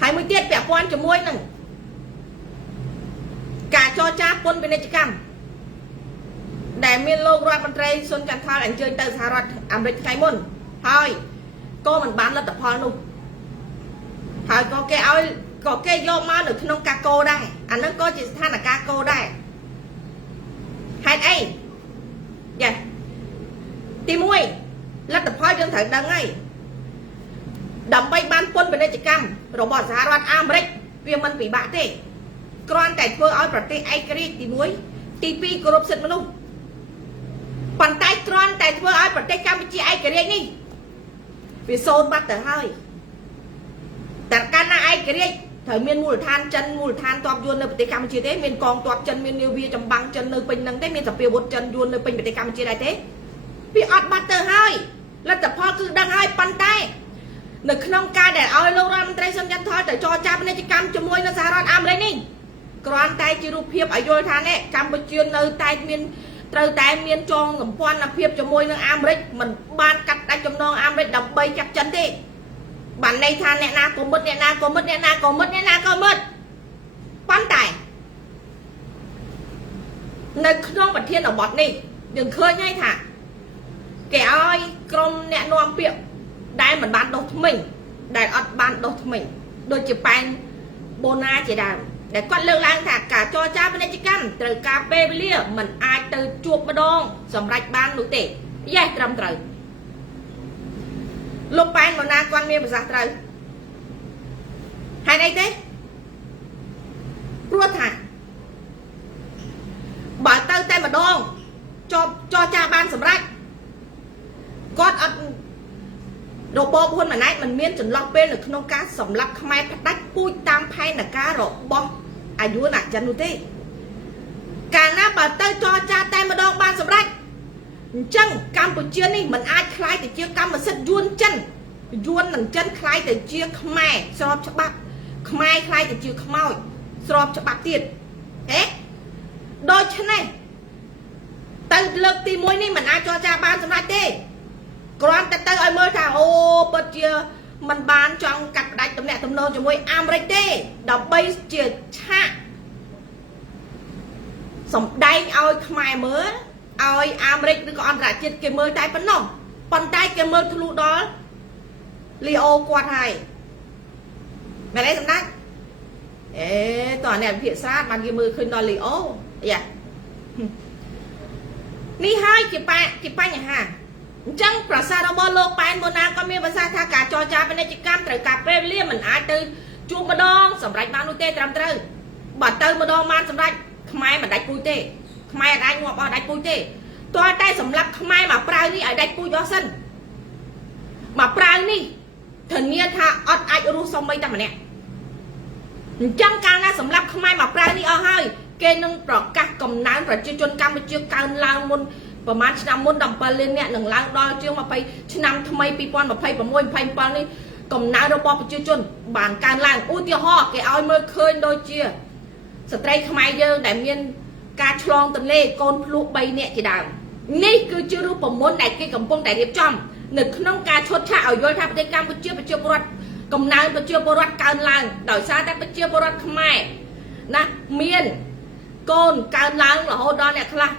ហើយមួយទៀតពាក់ព័ន្ធជាមួយនឹងការចរចាពន្ធពាណិជ្ជកម្មដែលមានលោករដ្ឋមន្ត្រីស៊ុនច័ន្ទថលអញ្ជើញទៅសហរដ្ឋអាមេរិកថ្ងៃមុនហើយក៏មិនបានលទ្ធផលនោះហើយក៏គេយកមកនៅក្នុងការកោដែរអានឹងក៏ជាស្ថានភាពកោដែរហេតុអីយ៉ាទី1លទ្ធផលយើងត្រូវដឹងហើយដើម្បីបានពន្ធពាណិជ្ជកម្មរបស់សហរដ្ឋអាមេរិកវាមិនពិបាកទេគ្រាន់តែធ្វើឲ្យប្រទេសឯករាជ្យទី1ទី2គោរពសិទ្ធិមនុស្សប៉ុន្តែគ្រាន់តែធ្វើឲ្យប្រទេសកម្ពុជាឯករាជ្យនេះវាសូន្យបាត់ទៅហើយតែកាលណាឯករាជ្យត្រូវមានមូលដ្ឋានចិនមូលដ្ឋានទ័ពយួននៅប្រទេសកម្ពុជាទេមានកងទ័ពចិនមាននាវាចម្បាំងចិននៅពេញហ្នឹងទេមានសពាវុធចិនយួននៅពេញប្រទេសកម្ពុជាដែរទេវាអត់បាត់ទៅហើយលទ្ធផលគឺដឹងហើយប៉ុន្តែនៅក្នុងការដែលឲ្យលោករដ្ឋមន្ត្រីស៊ុនច័ន្ទថលទៅចរចាពាណិជ្ជកម្មជាមួយនៅសហរដ្ឋអាមេរិកនេះគ្រាន់តែជារូបភាពឲ្យយល់ថានេះកម្ពុជានៅតែមានត្រូវតែមានចងសម្ព័ន្ធភាពជាមួយនឹងអាមេរិកមិនបានកាត់ដាច់ចំណងអាមេរិកដើម្បីចាប់ចិនទេបានន័យថាអ្នកណាក៏មុតអ្នកណាក៏មុតអ្នកណាក៏មុតអ្នកណាក៏មុតប៉ុន្តែនៅក្នុងប្រធានបទនេះយើងឃើញហើយថាគេឲ្យក្រុមអ្នកនាំពាក្យដែលមិនបានដុសធ្មេញដែលអត់បានដុសធ្មេញដូចជាប៉ែនបូណាជាដើមដែលគាត់លើកឡើងថាការចរចាពាណិជ្ជកម្មត្រូវការពេលវេលាមិនអាចទៅជួបម្ដងសម្រាប់បាននោះទេយ៉េះត្រឹមត្រូវលោកប៉ែនបូណាគាត់មានប្រសាសន៍ត្រូវហើយអីទេព្រោះថាបើទៅតែម្ដងចរចាបានសម្រាប់គាត់អត់របបហ៊ុនម៉ាណែតមិនមានចន្លោះពេលនៅក្នុងការសម្លាប់ខ្មែរផ្ដាច់ពូជតាមផែនការរបស់អាយុណាចិននោះទេកាលណាបើទៅចរចាតែម្ដងបានសម្រេចអញ្ចឹងកម្ពុជានេះមិនអាចคล้ายទៅជាកម្មសិទ្ធិយួនចិននិងចិនคล้ายទៅជាខ្មែរស្របច្បាប់ខ្មែរคล้ายទៅជាខ្មោចស្របច្បាប់ទៀតហេដូច្នេះទៅលើកទី1នេះមិនអាចចរចាបានសម្រេចទេគ្រាន់តែទៅឲ្យមើលថាអូពិតជាមិនបានចង់កាត់ផ្ដាច់ទំនាក់ទំនងជាមួយអាមេរិកទេដើម្បីជាឆាកសម្ដែងឲ្យខ្មែរមើលឲ្យអាមេរិកឬក៏អន្តរជាតិគេមើលតែប៉ុណ្ណោះប៉ុន្តែគេមើលធ្លុះដល់លីអូគាត់ហើយមែនទេសម្ដេចតើអ្នកវិភាគសាស្ត្របានគេមើលឃើញដល់លីអូយ៉ានេះហើយជាបញ្ហាអញ្ចឹងប្រសាសន៍របស់លោកប៉ែនបូណាក៏មានប្រសាសន៍ថាការចរចាពាណិជ្ជកម្មត្រូវការពេលវេលាមិនអាចទៅជួបម្ដងសម្រាប់បាននោះទេត្រឹមត្រូវបើទៅម្ដងបានសម្រាប់ខ្មែរមិនដាច់ពូជទេខ្មែរអាចងាប់អស់ដាច់ពូជទេតើតែសម្រាប់ខ្មែរមកប្រើនេះឲ្យដាច់ពូជអស់សិនមកប្រើនេះធានាថាអត់អាចរស់សំបីតែម្នាក់អញ្ចឹងកាលណាសម្រាប់ខ្មែរមកប្រើនេះអស់ហើយគេនឹងប្រកាសកំណើនប្រជាជនកម្ពុជាកើនឡើងមុនប្រហែលឆ្នាំមុន17លានអ្នកនឹងឡើងដល់ជាង20ឆ្នាំថ្មី2026 27នេះកំណើនរបស់ប្រជាជនបានកើនឡើងឧទាហរណ៍គេឲ្យមើលឃើញដូចជា สตรีขมายเยอะแต่เมียนการฉลองตันเล่โกนพลุใบเนี่ยจีดาวนี่คือชื่อรูปผมม้วนแต่กีกำปงแต่เรียบจอมหนึ่งน้องการชดชะเอาโยธาปฏิกรรมไปเชื่อปรดกำนันไปเชื่อปรดการล้างดอยซาแต่ไปเชื่อปรดขมายนะเมียนโกนการล้างหล่อโฮดอนเนี่ยครับ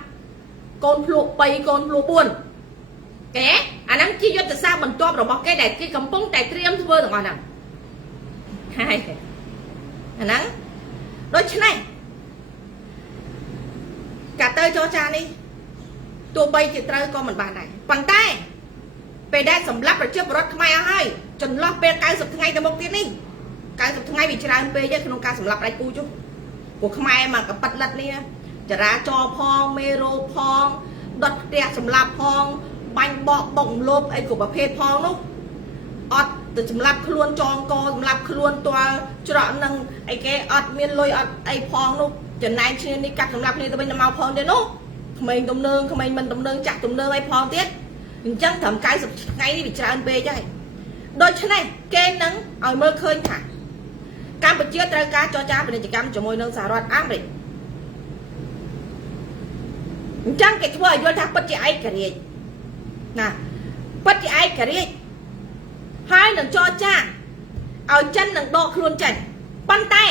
โกนพลุใบโกนพลุบุญแกอันนั้นที่ยศจะสร้างบรรจบเราบอกแกแต่กีกำปงแต่เตรียมทั่วต่างกันนะใช่อันนั้นโดยฉะนั้นกาเตอร์จอจานี่ตัวใบจิตเตอร์ก็มันบานไหนปังใต้ไปได้สำลับเราเชื่อรถทำไมเอาให้จนล็อกเป็นการสุดทั้งไงแต่บอกที่นี่การสุดทั้งไงวิจารณ์ไปเยอะขนมการสำลับอะไรกูจุ๊กูขมายมากับปัดลัดนี่จะราจอพองเมโรพองดดเตียสำลับพองบังบอกบ่งลบไอ้กลุ่มประเภทพองนุ๊กอดแต่สำลับคลวนจองกอสำลับคลวนตัวจระนังไอ้แกอดเมียนลอยอดไอ้พองนุ๊กจะนายเชียนี่กัดสำลับนี่ตัวเป็นน้ำเมาพองเดียวนุ๊กทำไมตมเนืองทำไมมันตมเนืองจักตมเนืองไอ้พองเตี้ยจังทำการสุดไงนี่วิจารณ์ไปใช่โดยฉะนั้นเกณฑ์นั้นเอาเมื่อเคยค่ะการปฏิเชื่อตระการจอจ้าเป็นกิจกรรมจมวยนังสารวัตรอ้างเลยจังเกิดว่าโยธาปฏิไอกระเรียนะปฏิไอกระเรียให้หนึ่งจอจ้าเอาจันหนึ่งดอกครวนจันปั้นแต่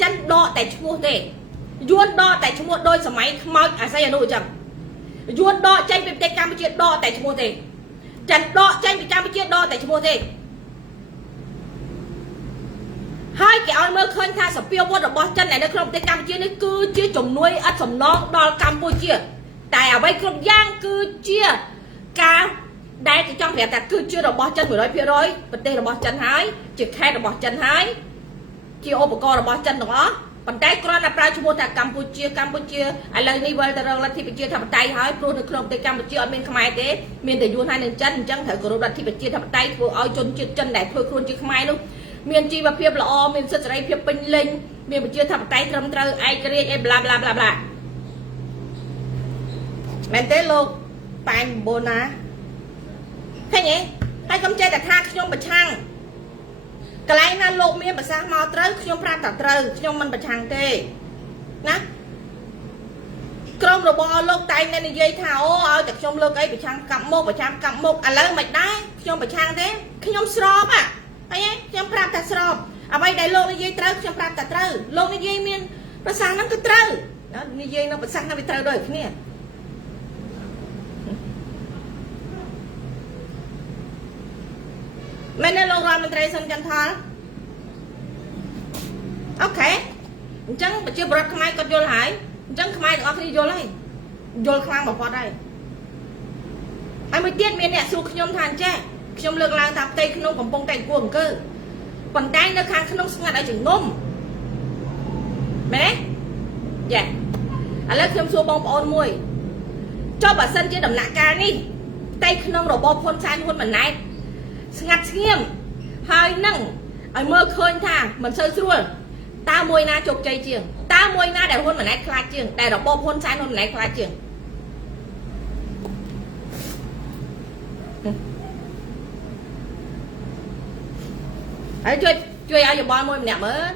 จันดอกแต่ชั่วเตยวนดอกแต่ชั่วโดยสมัยขมาอาศัยอนุจังยวนดอกใจเป็นเด็กการปฏิเชื่อดอกแต่ชั่วเตยจันดอกใจเป็นการปฏิเชื่อดอกแต่ชั่วเตยให้แกเอาเมื่อคืนท่าสเปียววัดบอสจันไหนในครอบในกัมพูชีนี่คือเชี่ยจมนุ้ยอัดสมน้องดอลกัมพูชีแต่เอาไว้ครบย่างคือเชี่ยกาได้จะจ้องแผลแต่คือเชี่ยบอสจัน100%ประเทศบอสจันหายเชี่ยแค่บอสจันหายเชี่ยอุปกรณ์บอสจันตรงอ๋อปัจจัยกรณีปลายชั่วโมงแต่กัมพูชีอะไรนี่วันแต่เราลัทธิปัจจัยทำปัจจัยหายโปรในครอบในกัมพูชีอันเป็นขมายเด้เมียนแต่ยูนให้หนึ่งจันจังถือกรณีลัทธิปัจจัยทำปัจจัยเพื่อเอาจนจุดจันไหนเพื่อครูจีขมายลูกเมียนจีมาเพียบละอเมียนสัจไรเพียบเป็นเล็งเมียนไปเชื่อทำไตตรมตรไอกระเรียไอบลาบลาบลาบลาแมนเตโลปานโบนะแค่นี้ให้กำเจแต่ท่าขยมประชังกลายนั่นโลกเมียนภาษามาตรขยมพระตัดตรขยมมันประชังเต้นะกรมระบอโลกไตในนิยายข่าวเอาจากขยมโลกไอประชังกับโมกประชังกับโมกอะไรไม่ได้ขยมประชังเต้ขยมสอบอ่ะไอ้ยังปราบตัดสอบเอาไว้ได้โลกนิยายเตอร์ยังปราบตัดเตอร์โลกนิยายมีนภาษานั้นก็เตอร์นะนิยายนั้นภาษานั้นไปเตอร์ด้วยเนี่ยไม่ในโลกเรามันไตรสันจันทร์โอเคจังไปเชื่อบรัดขมายก็โยนหายจังขมายก็คือโยนเลยโยนคลางบอกพอได้ไอ้ไม่เตี้ยนเมียเนี่ยสู้ขยมทานแจ้ขยมเลือกลางทับเตยขนมของปงแต่งกวงเกอร์ปันใจในคางขนมสงัดไอจึงนมแม่แย่อะไรขยมสู้บองปอนมวยชอบแบบเส้นเจี๊ยดำหนักการนี่เตยขนมเราบอพ้นชายพ้นเหมือนไหนสงัดเงียบหายนั่งไอเมื่อคืนท่ามันเซอร์ซัวตามวยนาจกใจเจียงตามวยนาแต่พ้นเหมือนไหนคลาเจียงแต่เราบอพ้นชายพ้นเหมือนไหนคลาเจียงช่วยเอาอย่าบอลมวยเนี่ยเหมือน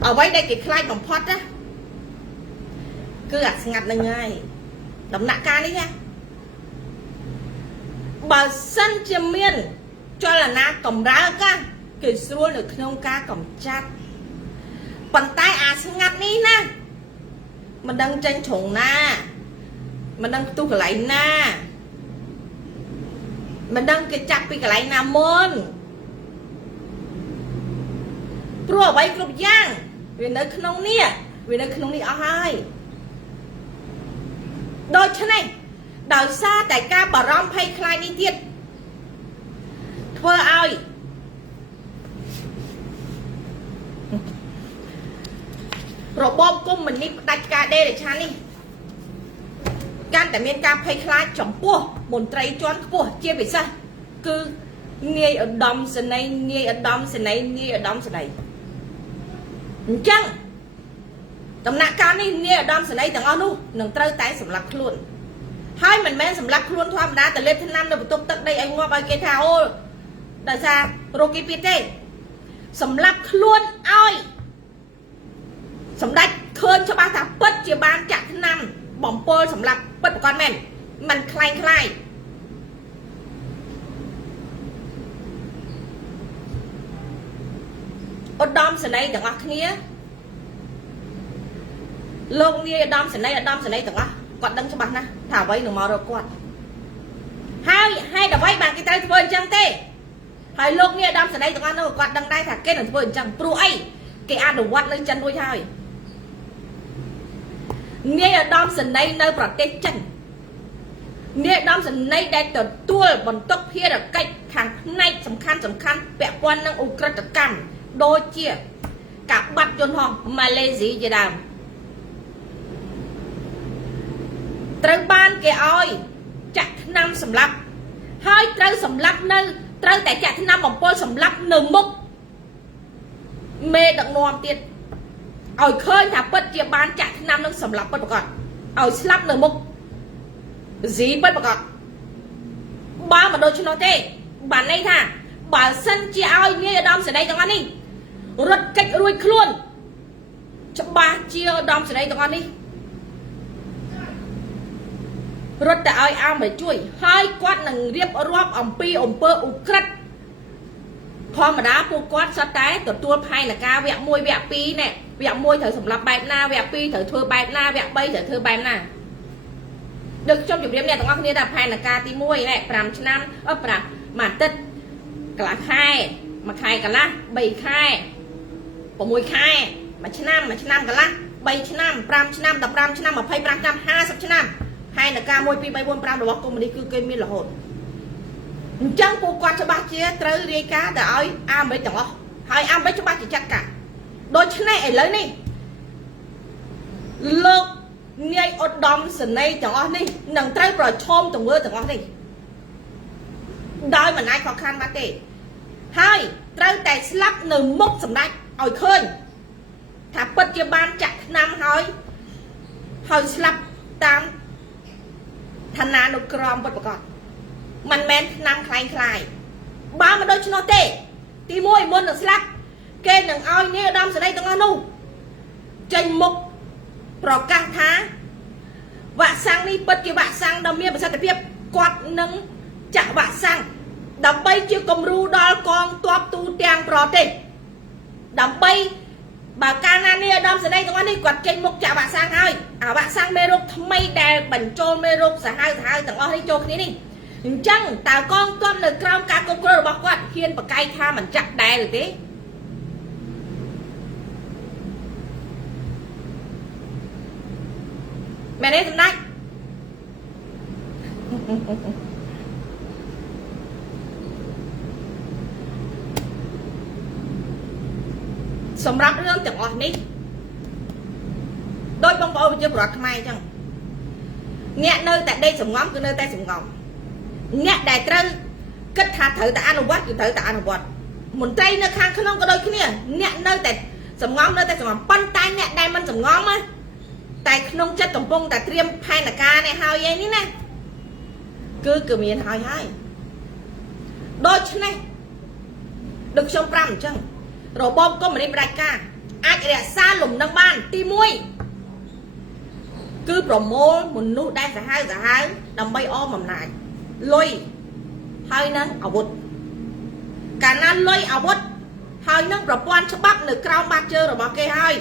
เอาไว้ได้กี่คล้ายของพอดนะคือสงัดยังไงดำหนักการนี่ไงบาสันเจมีนcho là na cầm ra cả cái số được không cá cầm chặt bàn tay ngắt ní na mình đang tranh trùng na mình đang tu cái lại na mình đang cái chặt cái lại na môn pro bay club giang vì nơi không nia vì nơi không nia ai đôi chân này đào xa tại ca bà rom hay khai đi tiết thôi ai rồi bom cung mình đi đặt ca đê để chán đi can tại miền cam hay khai chồng cua một tray choán cua chia về sao cứ nghe ở đom sân này nghe ở đom sân này nghe ở đom sân này chăng tầm nạ ca đi nghe ở đom sân này thằng ông nu nâng tray tay sầm lạc luôn hai mình men sầm lạc luôn thoa mà đã từ lên thứ năm rồi tụt tận đây anh qua bài kia thao đại sao រកគេពីទេសម្រាប់ខ្លួនឲ្យសម្ដេចឃើញច្បាស់ថាពិតជាបានចាក់ថ្នាំបំពល់សម្រាប់ពិតប្រកបមែនมันคล้ายឧត្តមសេនីយ៍ទាំងអស់គ្នាលោកនាយឧត្តមសេនីយ៍ទាំងអស់គាត់ដឹងច្បាស់ណាស់ថាអ្វីនឹងមករកគាត់ហើយហេតុអ្វីបានគេត្រូវធ្វើអញ្ចឹងទេហើយលោកនាយឧត្តមសេនីយ៍ទាំងអស់នោះគាត់ដឹងដែរថាគេនឹងធ្វើអញ្ចឹងព្រោះអីគេអនុវត្តនៅចិនរួចហើយនាយឧត្តមសេនីយ៍នៅប្រទេសចិននាយឧត្តមសេនីយ៍ដែលទទួលបន្ទុកភារកិច្ចខាងផ្នែកសំខាន់ពាក់ព័ន្ធនឹងឧក្រិដ្ឋកម្មដូចជាការបាត់យន្តហោះម៉ាឡេស៊ីជាដើមត្រូវបានគេឲ្យចាក់ថ្នាំសម្លាប់ហើយត្រូវសម្លាប់នៅត្រូវតែចាក់ថ្នាំបំពុលសម្លាប់នៅមុខមេដឹកនាំទៀតឲ្យឃើញថាពិតជាបានចាក់ថ្នាំនឹងសម្លាប់ពិតប្រាកដឲ្យស្លាប់នៅមុខស៊ីពិតប្រាកដបើមិនដូច្នោះទេបានន័យថាបើសិនជាឲ្យនាយឧត្តមសេនីយ៍ទាំងអស់នេះរត់កិច្ចរួចខ្លួនច្បាស់ជាឧត្តមសេនីយ៍ទាំងអស់នេះរត់តែឲ្យអមជួយហើយគាត់នឹងរៀបរាប់អំពីអំពើឧក្រិដ្ឋធម្មតាពួកគាត់សុទ្ធតែទទួលផែនការវគ្គ1វគ្គ2នេះវគ្គ1ត្រូវសម្រាប់បែបណាវគ្គ2ត្រូវធ្វើបែបណាវគ្គ3ត្រូវធ្វើបែបណាដូចខ្ញុំជម្រាបអ្នកទាំងអស់គ្នាថាផែនការទី1នេះ5ឆ្នាំ5មួយអាទិត្យកន្លះខែមួយខែកន្លះ3ខែ6ខែមួយឆ្នាំកន្លះ3ឆ្នាំ5ឆ្នាំ15ឆ្នាំ25ឆ្នាំ50ឆ្នាំផែនការ1 2 3 4 5របស់កុម្មុយនីសគឺគេមានរហូតអញ្ចឹងពួកគាត់ច្បាស់ជាត្រូវរាយការណ៍ទៅឲ្យអាមេរិកទាំងអស់ហើយអាមេរិកច្បាស់ជាចាត់ការដូច្នេះឥឡូវនេះលោកនាយឧត្តមសេនីយ៍ទាំងអស់នេះនឹងត្រូវប្រឈមទង្វើទាំងអស់នេះដោយមិនអាចខកខានបានទេហើយត្រូវតែស្លាប់នៅមុខសម្ដេចឲ្យឃើញថាពិតជាបានចាក់ថ្នាំហើយស្លាប់តាមឋានានុក្រមពិតប្រាកដមិនមែនថ្នាំคล้ายបើមិនដូច្នោះទេទី1មុននឹងស្លាប់គេនឹងឲ្យនាយឧត្តមសេនីយ៍ទាំងអស់នោះចេញមុខប្រកាសថាវ៉ាក់សាំងនេះពិតជាវ៉ាក់សាំងដ៏មានប្រសិទ្ធភាពគាត់នឹងចាក់វ៉ាក់សាំងដើម្បីជាគំរូដល់កងទ័ពទូទាំងប្រទេសដើម្បីបើកាលណានាយឧត្តមសេនីយ៍ទាំងអស់នេះគាត់ចេញមុខចាក់វ៉ាក់សាំងហើយអាវ៉ាក់សាំងមេរោគថ្មីដែលបញ្ចូលមេរោគសាហាវទាំងអស់នេះចូលគ្នានេះអញ្ចឹងតើកងទ័ពនៅក្រោមការគ្រប់គ្រងរបស់គាត់ហ៊ានប្រកែកថាមិនចាក់ដែរឬទេមែនទេសម្ដេចសម្រាប់រឿងទាំងអស់នេះដោយបងប្អូនប្រជាពលរដ្ឋខ្មែរអញ្ចឹងអ្នកនៅតែដេកសំងំគឺនៅតែសំងំអ្នកដែលត្រូវគិតថាត្រូវតែអនុវត្តគឺត្រូវតែអនុវត្តមន្ត្រីនៅខាងក្នុងក៏ដូចគ្នាអ្នកនៅតែសំងំប៉ុន្តែអ្នកដែលមិនសំងំតែក្នុងចិត្តកំពុងតែត្រៀមផែនការនេះហើយឯនេះណាគឺមានហើយដូច្នេះដូចខ្ញុំប្រាប់អញ្ចឹងរបបកុម្មុយនីសផ្ដាច់ការអាចរក្សាលំនឹងបានទី1គឺប្រមូលមនុស្សដែលសាហាវដើម្បីអមអំណាចលុយហើយនឹងអាវុធកាលណាលុយអាវុធហើយនឹងប្រព័ន្ធច្បាប់នៅក្រោមបាតជើងរបស់គេហើយ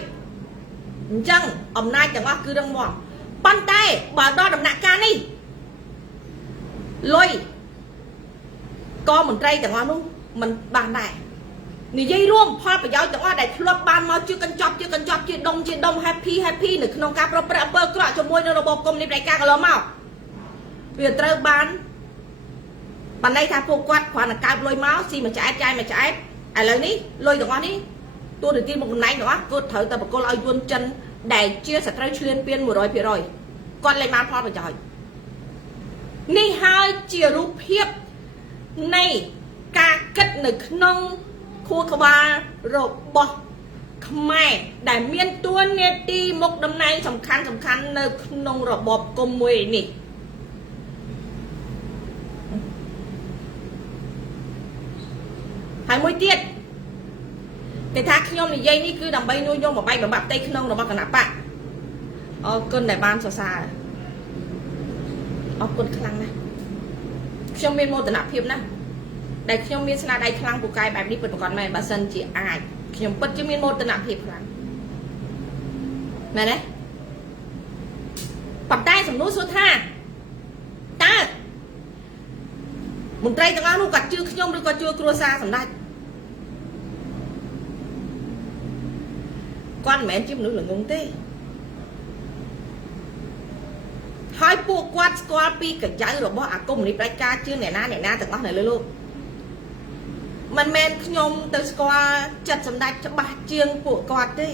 អញ្ចឹងអំណាចទាំងអស់គឺរឹងមាំប៉ុន្តែបើដល់ដំណាក់កាលនេះលុយក៏មន្ត្រីទាំងអស់នោះមិនបានដែរនិយាយរួមផលប្រយោជន៍ទាំងអស់ដែលធ្លាប់បានមកជាកញ្ចប់ជាដុំ happy នៅក្នុងការប្រព្រឹត្តអំពើក្រក់ជាមួយនឹងរបបកុម្មុយនីសផ្ដាច់ការកន្លងមកវាត្រូវបានបណ្ដៃថាពួកគាត់គ្រាន់តែកើបលុយមកស៊ីមួយឆ្អែតចាយមួយឆ្អែតឥឡូវនេះលុយទាំងអស់នេះទូនាទីមុខតំណែងទាំងអស់គាត់ត្រូវតែបកគលឲ្យយួនចិនដែលជាសត្រូវឈ្លានពាន 100% គាត់លែងបានផលប្រយោជន៍នេះហើយជារូបភាពនៃការគិតនៅក្នុងខួរក្បាលរបស់ខ្មែរដែលមានតួនាទីមុខតំណែងសំខាន់នៅក្នុងរបបកុម្មុយនីស ហើយមួយទៀតគេថាខ្ញុំនិយាយនេះគឺដើម្បីនួយយកមកបែកបំបាក់ផ្ទៃក្នុងរបស់គណៈបកអរគុណដែលបានសរសើរអរគុណខ្លាំងណាស់ខ្ញុំមានមោទនភាពណាស់ដែលខ្ញុំមានស្នាដៃខ្លាំងពូកែបែបនេះពិតប្រាកដមែនបើសិនជាអាចខ្ញុំពិតជាមានមោទនភាពខ្លាំងមែនទេប៉ុន្តែសំណួរសួរថាតើមន្ត្រីទាំងអស់នោះគាត់ជឿខ្ញុំឬក៏ជឿគ្រួសារសម្ដេចគាត់មិនមែនជាមនុស្សល្ងងទេហើយពួកគាត់ស្គាល់ពីកញ្ចៅរបស់អាកុម្មុយនីសផ្ដាច់ការជឿអ្នកណាទាំងអស់នៅលើលោកមិនមែនខ្ញុំទៅស្គាល់ចិត្តសម្ដេចច្បាស់ជាងពួកគាត់ទេ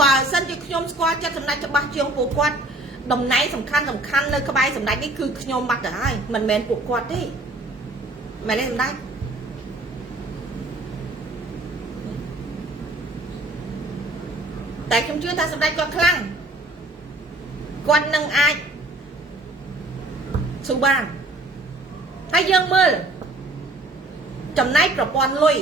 បើសិនជាខ្ញុំស្គាល់ចិត្តសម្ដេចច្បាស់ជាងពួកគាត់តំណែងសំខាន់នៅក្បែរសម្ដេចនេះគឺខ្ញុំបាត់ទៅហើយមិនមែនពួកគាត់ទេមែនទេសម្ដេចតែខ្ញុំជឿថាសម្ដេចគាត់ខ្លាំងគាត់នឹងអាចស៊ូបានហើយយើងមើលចំណែកប្រព័ន្ធលុយ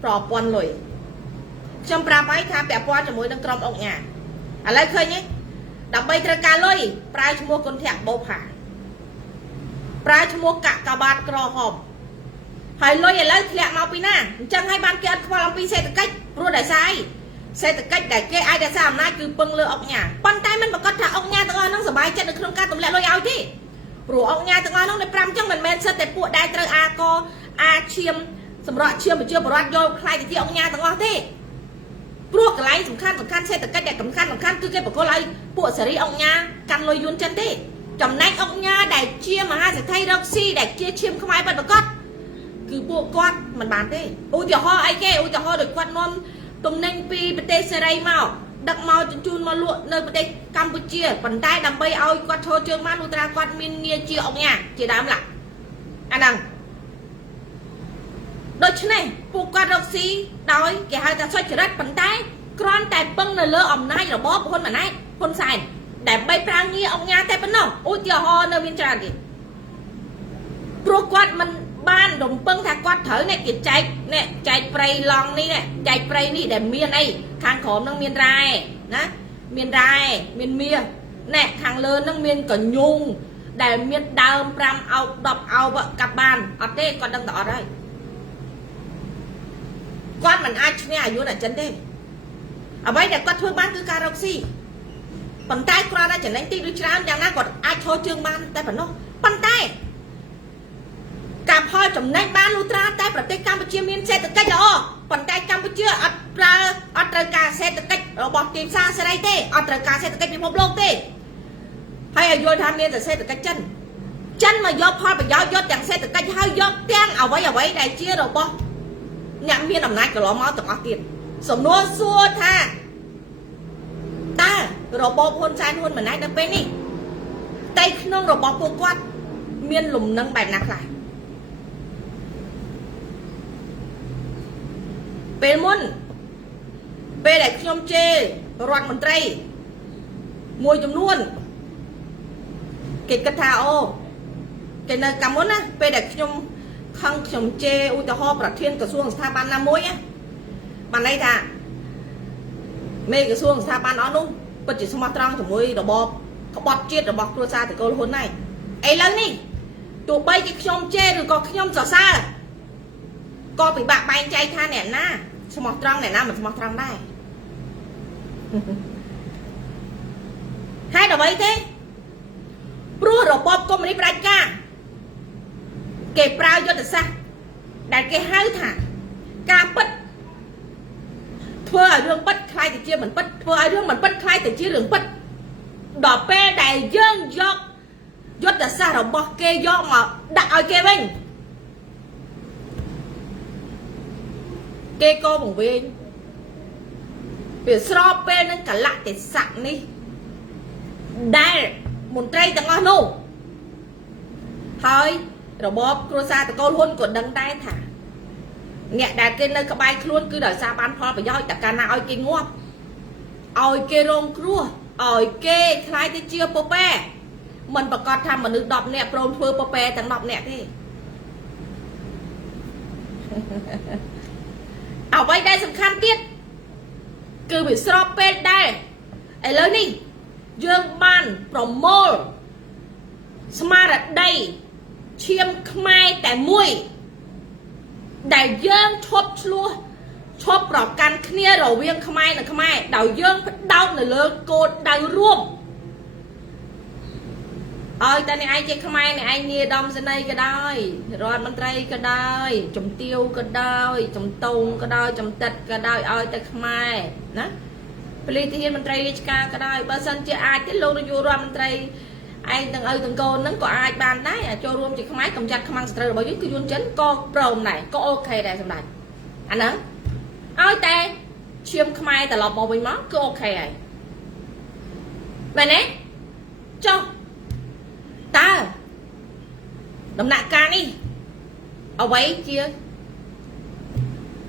ខ្ញុំប្រាប់ឲ្យថាពាក់ព័ន្ធជាមួយនឹងក្រុមអង្គញាឥឡូវឃើញទេដើម្បីត្រូវការលុយប្រើឈ្មោះគុណធៈបូផាប្រើឈ្មោះកាកបាទក្រហមហើយលុយឥឡូវធ្លាក់មកពីណាអញ្ចឹងហើយបានគេអត់ខ្វល់អំពីសេដ្ឋកិច្ចព្រោះដោយសារអីសេដ្ឋកិច្ចដែលគេអាចរក្សាអំណាចគឺពឹងលើអង្គញាប៉ុន្តែមិនប្រកាសថាអង្គញាទាំងអស់ហ្នឹងសប្បាយចិត្តនៅក្នុងការទម្លាក់លុយឲ្យទេព្រោះអង្គញាទាំងអស់ហ្នឹងនៅ5អញ្ចឹងមិនមែនសិតតែពួកដែលត្រូវអាឈាមសម្រាប់ឈាមប្រជាពលរដ្ឋយកខ្លាយទៅជាអង្គញាទាំងអស់ទេព្រោះកន្លែងសំខាន់សេដ្ឋកិច្ចដែលសំខាន់គឺគេបកគលឲ្យពួកសេរីអង្គញាកាន់លុយយួនចិនទេចំណែកអង្គញាដែលជាមហាសេដ្ឋីរកស៊ីដែលជាឈាមខ្មែរពិតប្រាកដគឺពួកគាត់មិនបានទេឧទាហរណ៍អីគេឧទាហរណ៍ដូចគាត់នាំទំនិញពីប្រទេសសេរីមកដឹកមកជញ្ជូនមកលក់នៅប្រទេសកម្ពុជាប៉ុន្តែដើម្បីឲ្យគាត់ឈរជើងបានលុះត្រាគាត់មានងារជាអង្គញាជាដើមឡាអាហ្នឹងដូច្នេះពួកគាត់រកស៊ីដោយគេហៅថាសុចរិតប៉ុន្តែគ្រាន់តែពឹងនៅលើអំណាចរបស់ហ៊ុនម៉ាណែតហ៊ុនសែនដើម្បីប្រើងារអង្គញាតែប៉ុណ្ណោះឧទាហរណ៍នៅមានច្រើនទៀតព្រោះគាត់មិនបានរំពឹងថាគាត់ត្រូវនេះគេចែកព្រៃឡង់នេះចែកព្រៃនេះដែលមានអីខាងក្រោមនឹងមានរ៉ែណាមានរ៉ែមានមាសណែខាងលើនឹងមានកញ្ញូងដែលមានដើម5អោប10អោបកាប់បានអត់ទេគាត់ដឹងតែអត់ហើយគាត់មិនអាចឈ្នះអាយុអចិនទេអ្វីដែលគាត់ធ្វើបានគឺការរកស៊ីប៉ុន្តែគ្រាន់តែចំណេញទីដូចច្រើនយ៉ាងណាគាត់អាចឈរជើងបានតែប៉ុណ្ណោះប៉ុន្តែការផលចំណេញបានលុះត្រាតែប្រទេសកម្ពុជាមានសេដ្ឋកិច្ចល្អប៉ុន្តែកម្ពុជាអត់ត្រូវការសេដ្ឋកិច្ចរបស់ទីផ្សារសេរីទេអត់ត្រូវការសេដ្ឋកិច្ចពិភពលោកទេហើយឲ្យយល់ថាមានតែសេដ្ឋកិច្ចចិនមកយកផលប្រយោជន៍យកទាំងសេដ្ឋកិច្ចហើយយកទាំងអ្វីដែលជារបស់អ្នកមានអំណាចកន្លងមកទាំងអស់ទៀតសំណួរសួរថាតើរបបហ៊ុនសែនហ៊ុនម៉ាណែតនៅពេលនេះតែក្នុងរបបពួកគាត់មានលំនឹងបែបណាខ្លះពេលមុនពេលដែលខ្ញុំជេររដ្ឋមន្ត្រីមួយចំនួនគេគិតថាអូគេនៅកាលមុនណាពេលដែលខ្ញុំជេរឧទាហរណ៍ប្រធានក្រសួងស្ថាប័នណាមួយបានន័យថាមេក្រសួងស្ថាប័នអស់នោះពិតជាស្មោះត្រង់ជាមួយរបបក្បត់ជាតិរបស់គ្រួសារតកូលហ៊ុនហ្នឹងឥឡូវនេះទោះបីជាខ្ញុំជេរឬក៏ខ្ញុំសរសើរក៏ពិបាកបែងចែកថាអ្នកណាស្មោះត្រង់អ្នកណាមិនស្មោះត្រង់ដែរហើយអ្វីទេព្រោះរបបកុម្មុយនីសផ្ដាច់ការគេប្រើយុទ្ធសាស្ត្រដែលគេហៅថាការពិតធ្វើឲ្យរឿងពិតคล้ายទៅជាមិនពិតធ្វើឲ្យរឿងមិនពិតคล้ายទៅជារឿងពិតដល់ពេលដែលយើងយកយុទ្ធសាស្ត្ររបស់គេយកមកដាក់ឲ្យគេវិញគេក៏បង្វែងវាស្របពេលនឹងកលៈទេសៈនេះដែលមន្ត្រីទាំងអស់នោះហើយរបបគ្រួសារតកូលហ៊ុនក៏ដឹងដែរថាអ្នកដែលគេនៅក្បែរខ្លួនគឺដោយសារបានផលប្រយោជន៍តែកាលណាឲ្យគេងាប់ឲ្យគេរងគ្រោះឲ្យគេខ្លាយទៅជាពពែមិនប្រកាសថាមនុស្ស10នាក់ព្រមធ្វើពពែទាំង10នាក់ទេ เอาไว้ได้สำคัญទៀតគឺវាស្របពេលដែរឥឡូវនេះយើងបានប្រមូលស្មារតីឈាមខ្មែរតែមួយដែលយើងឈប់ឆ្លោះឈប់ប្រកាន់គ្នារវាងខ្មែរនិងខ្មែរដោយយើងផ្ដោតនៅលើគោលដៅរួមឲ្យតែអ្នកឯងជាខ្មែរអ្នកឯងនាយឧត្តមសេនីយ៍ក៏ដោយរដ្ឋមន្ត្រីក៏ដោយជំទាវក៏ដោយចំតងក៏ដោយចំតិតក៏ដោយឲ្យតែខ្មែរណាពលិធានមន្ត្រីរាជការក៏ដោយបើសិនជាអាចទេលោកនាយករដ្ឋមន្ត្រីឯងទាំងឪទាំងកូនហ្នឹងក៏អាចបានដែរចូលរួមជាខ្មែរកំចាត់ខ្មាំងស្ត្រូវរបស់យើងគឺយួនចិនក៏ព្រមដែរក៏អូខេដែរសម្ដេចអាហ្នឹងឲ្យតែឈាមខ្មែរត្រឡប់មកវិញមកគឺអូខេហើយមែនទេចុះតើដំណាក់កាលនេះអ្វីជា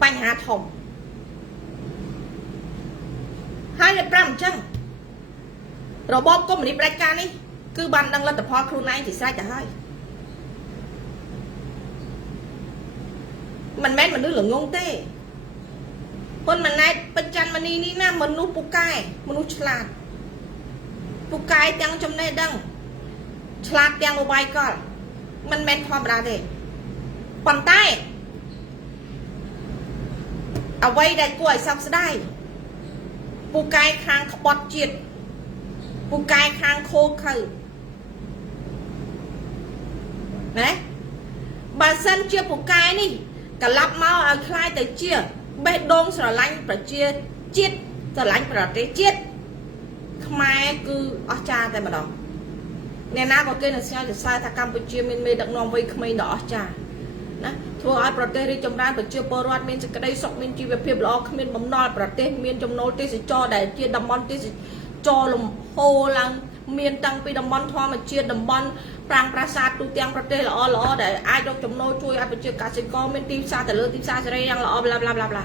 បញ្ហាធំហើយតែ5អញ្ចឹងរបបកុម្មុយនីសផ្ដាច់ការនេះគឺបានដឹងលទ្ធផលខ្លួនឯងជាស្រេចទៅហើយមិនមែនមនុស្សល្ងងទេហ៊ុនម៉ាណែតបច្ច័នមនីនេះណាមនុស្សពូកែមនុស្សឆ្លាតពូកែទាំងចំណេះដឹងឆ្លាតទាំងឧបាយកលមិនមែនធម្មតាទេប៉ុន្តែអ្វីដែលគួរឲ្យសោកស្ដាយពូកែខាងក្បត់ជាតិពូកែខាងខូខើណាបើសិនជាពូកែនេះកลับមកឲ្យคล้ายទៅជាបេះដូងស្រឡាញ់ប្រជាជាតិស្រឡាញ់ប្រទេសជាតិខ្មែរគឺអស្ចារ្យតែម្ដងអ្នកណាក៏គេនឹងស្ញើសរសើរថាកម្ពុជាមានមេដឹកនាំវ័យក្មេងដ៏អស្ចារ្យណាធ្វើឲ្យប្រទេសរីកចម្រើនប្រជាពលរដ្ឋមានសេចក្តីសុខមានជីវភាពល្អគ្មានបំណុលប្រទេសមានចំណូលទេសចរដែលជាតំបន់ទេសចរលំហូរឡើងមានតាំងពីតំបន់ធម្មជាតិតំបន់ប្រាង្គប្រាសាទទូទាំងប្រទេសល្អដែលអាចរកចំណូលជួយឲ្យប្រជាកសិករមានទីផ្សារទៅលើទីផ្សារសេរីយ៉ាងល្អbla bla bla bla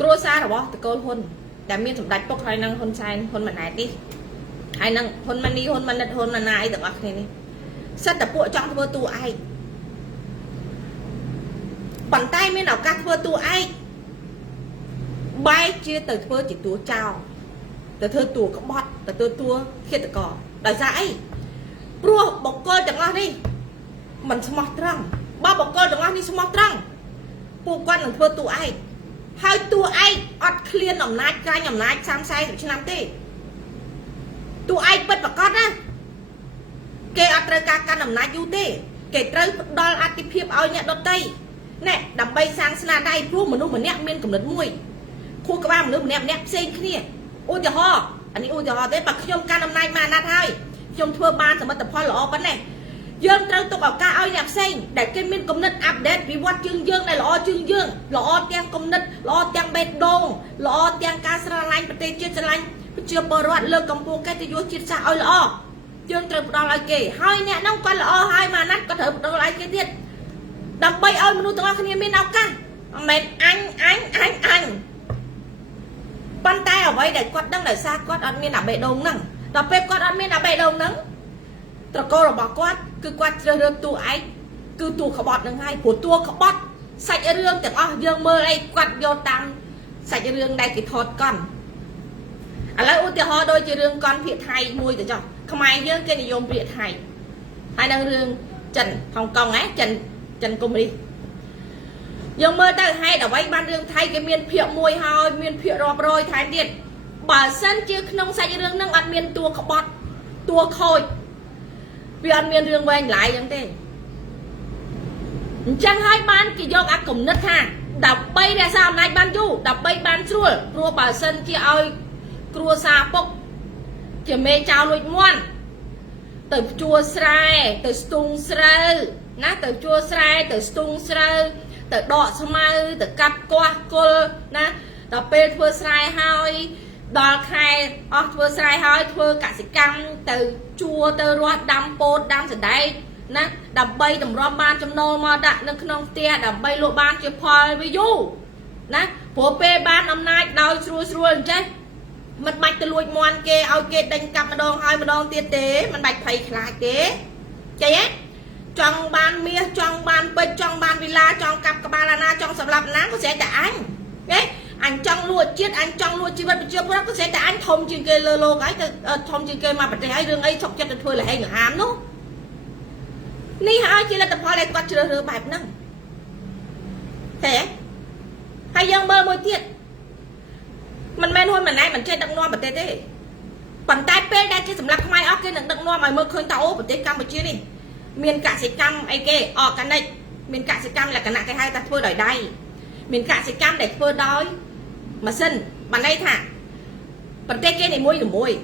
គ្រួសាររបស់តកូលហ៊ុនដែលមានសម្ដេចពុកហើយនឹងហ៊ុនសែនហ៊ុនម៉ាណែតនេះហើយនឹងហ៊ុនម៉ានីហ៊ុនម៉ាណិតហ៊ុនម៉ាណាអីទាំងអស់គ្នានេះសិតតែពួកចង់ធ្វើតួឯកប៉ុន្តែមានឱកាសធ្វើតួឯកបែរជាទៅធ្វើជាតួចោលទៅធ្វើតួក្បត់ទៅធ្វើតួឃាតករដោយសារអីព្រោះបុគ្គលទាំងអស់នេះមិនស្មោះត្រង់បើបុគ្គលទាំងអស់នេះស្មោះត្រង់ពួកគាត់នឹងធ្វើតួឯកហើយតួឯកអត់ឃ្លានអំណាចក្រាញ់អំណាច30-40ឆ្នាំទេតួឯកពិតប្រកបណាគេអត់ត្រូវការកាន់អំណាចយូរទេគេត្រូវផ្ដល់អធិភាពឲ្យអ្នកដទៃណែដើម្បីសាងស្នាដៃព្រោះមនុស្សម្នាក់មានគំនិតមួយខួរក្បាលមនុស្សម្នាក់ផ្សេងគ្នាឧទាហរណ៍អានេះឧទាហរណ៍ទេបើខ្ញុំកាន់អំណាចមកអាណត្តិហើយខ្ញុំធ្វើបានសមិទ្ធផលល្អប៉ុណ្ណេះយើងត្រូវទុកឱកាសឲ្យអ្នកផ្សេងដែលគេមានគំនិតអាប់ដេតវិវត្តយើងដែលល្អជាងយើងល្អទាំងគំនិតល្អទាំងបេះដូងល្អទាំងការស្រឡាញ់ប្រទេសជាតិស្រឡាញ់ប្រជាពលរដ្ឋលើកកម្ពស់កិត្តិយសជាតិសាសន៍ឲ្យល្អយើងត្រូវផ្ដល់ឲ្យគេហើយអ្នកនោះគាត់ល្អហើយមកអាណត្តិក៏ត្រូវផ្ដល់ឲ្យគេទៀតដើម្បីឲ្យមនុស្សទាំងអស់គ្នាមានឱកាសមិនមែនអញប៉ុន្តែអ្វីដែលគាត់ដឹងដោយសារគាត់អត់មានអាបេះដូងហ្នឹងដល់ពេលគាត់អត់មានអាបេះដូងហ្នឹងត្រកូលរបស់គាត់គឺគាត់ជ្រើសរើសតួឯកគឺតួក្បត់នឹងហើយព្រោះតួក្បត់សាច់រឿងទាំងអស់យើងមើលអីគាត់យកតាមសាច់រឿងដែលគេថតកន់ឥឡូវឧទាហរណ៍ដូចជារឿងកន់ភាគថៃមួយទៅចុះខ្មែរយើងគេនិយមភាគថៃហើយនឹងរឿងចិនហុងកុងចិនកុម្មុយនីសយើងមើលទៅហេតុអ្វីបានរឿងថៃគេមានភាគមួយហើយមានភាគរាប់រយថែមទៀតបើសិនជាក្នុងសាច់រឿងហ្នឹងអត់មានតួក្បត់តួខូចវាអត់មានរឿងវែងឡាយអញ្ចឹងទេអញ្ចឹងហើយបានគេយកអាគំនិតថាដើម្បីរក្សាអំណាចបានយូរដើម្បីបានស្រួលព្រោះបើសិនជាឲ្យគ្រួសារពុកជាមេចៅលួចមាន់ទៅជួស្រែទៅស្ទូងស្រូវណាទៅជួស្រែទៅស្ទូងស្រូវទៅដកស្មៅទៅកាប់គាស់គល់ណាដល់ពេលធ្វើស្រែហើយដល់ខែអស់ធ្វើស្រែហើយធ្វើកសិកម្មទៅជួទៅរស់ដាំពោតដាំសណ្ដែកណាដើម្បីតម្រាំបានចំណូលមកដាក់នៅក្នុងផ្ទះដើម្បីលក់បានជាផលវាយូរណាព្រោះពេលបានអំណាចដោយស្រួលអញ្ចឹង mình bạch từ lùi mòn kê ao kê đánh cặp mà đòn hai mà đòn tiên tế mình bạch thầy khá kế chạy á trong ban mía trong ban bịch trong ban villa trong cặp cả ba na trong sập lập nắng có sẽ trả anh trong lùa chết anh trong lùa chết vật chưa có sẽ trả anh thông trên kê lơ lô cái thông trên kê mà bạch thầy rừng ấy sọc chân được thôi là hay người hám nó ní hai chỉ là tập hoa lại quạt chưa được bài năng thế hay dân mơ môi tiết mình men hôn mình này mình chơi đặng noa bật tê tê bàn tay pe đây chơi sầm lắc mai óc cái đặng noa mày mơ khơi tao bật tê cam bật chia đi miền cả sẽ cam ai kê cái này miền cả sẽ cam là cái nặng cái hai ta phơi đòi đây miền cả sẽ cam để phơi đói mà xin bàn đây thả bàn tay kia này môi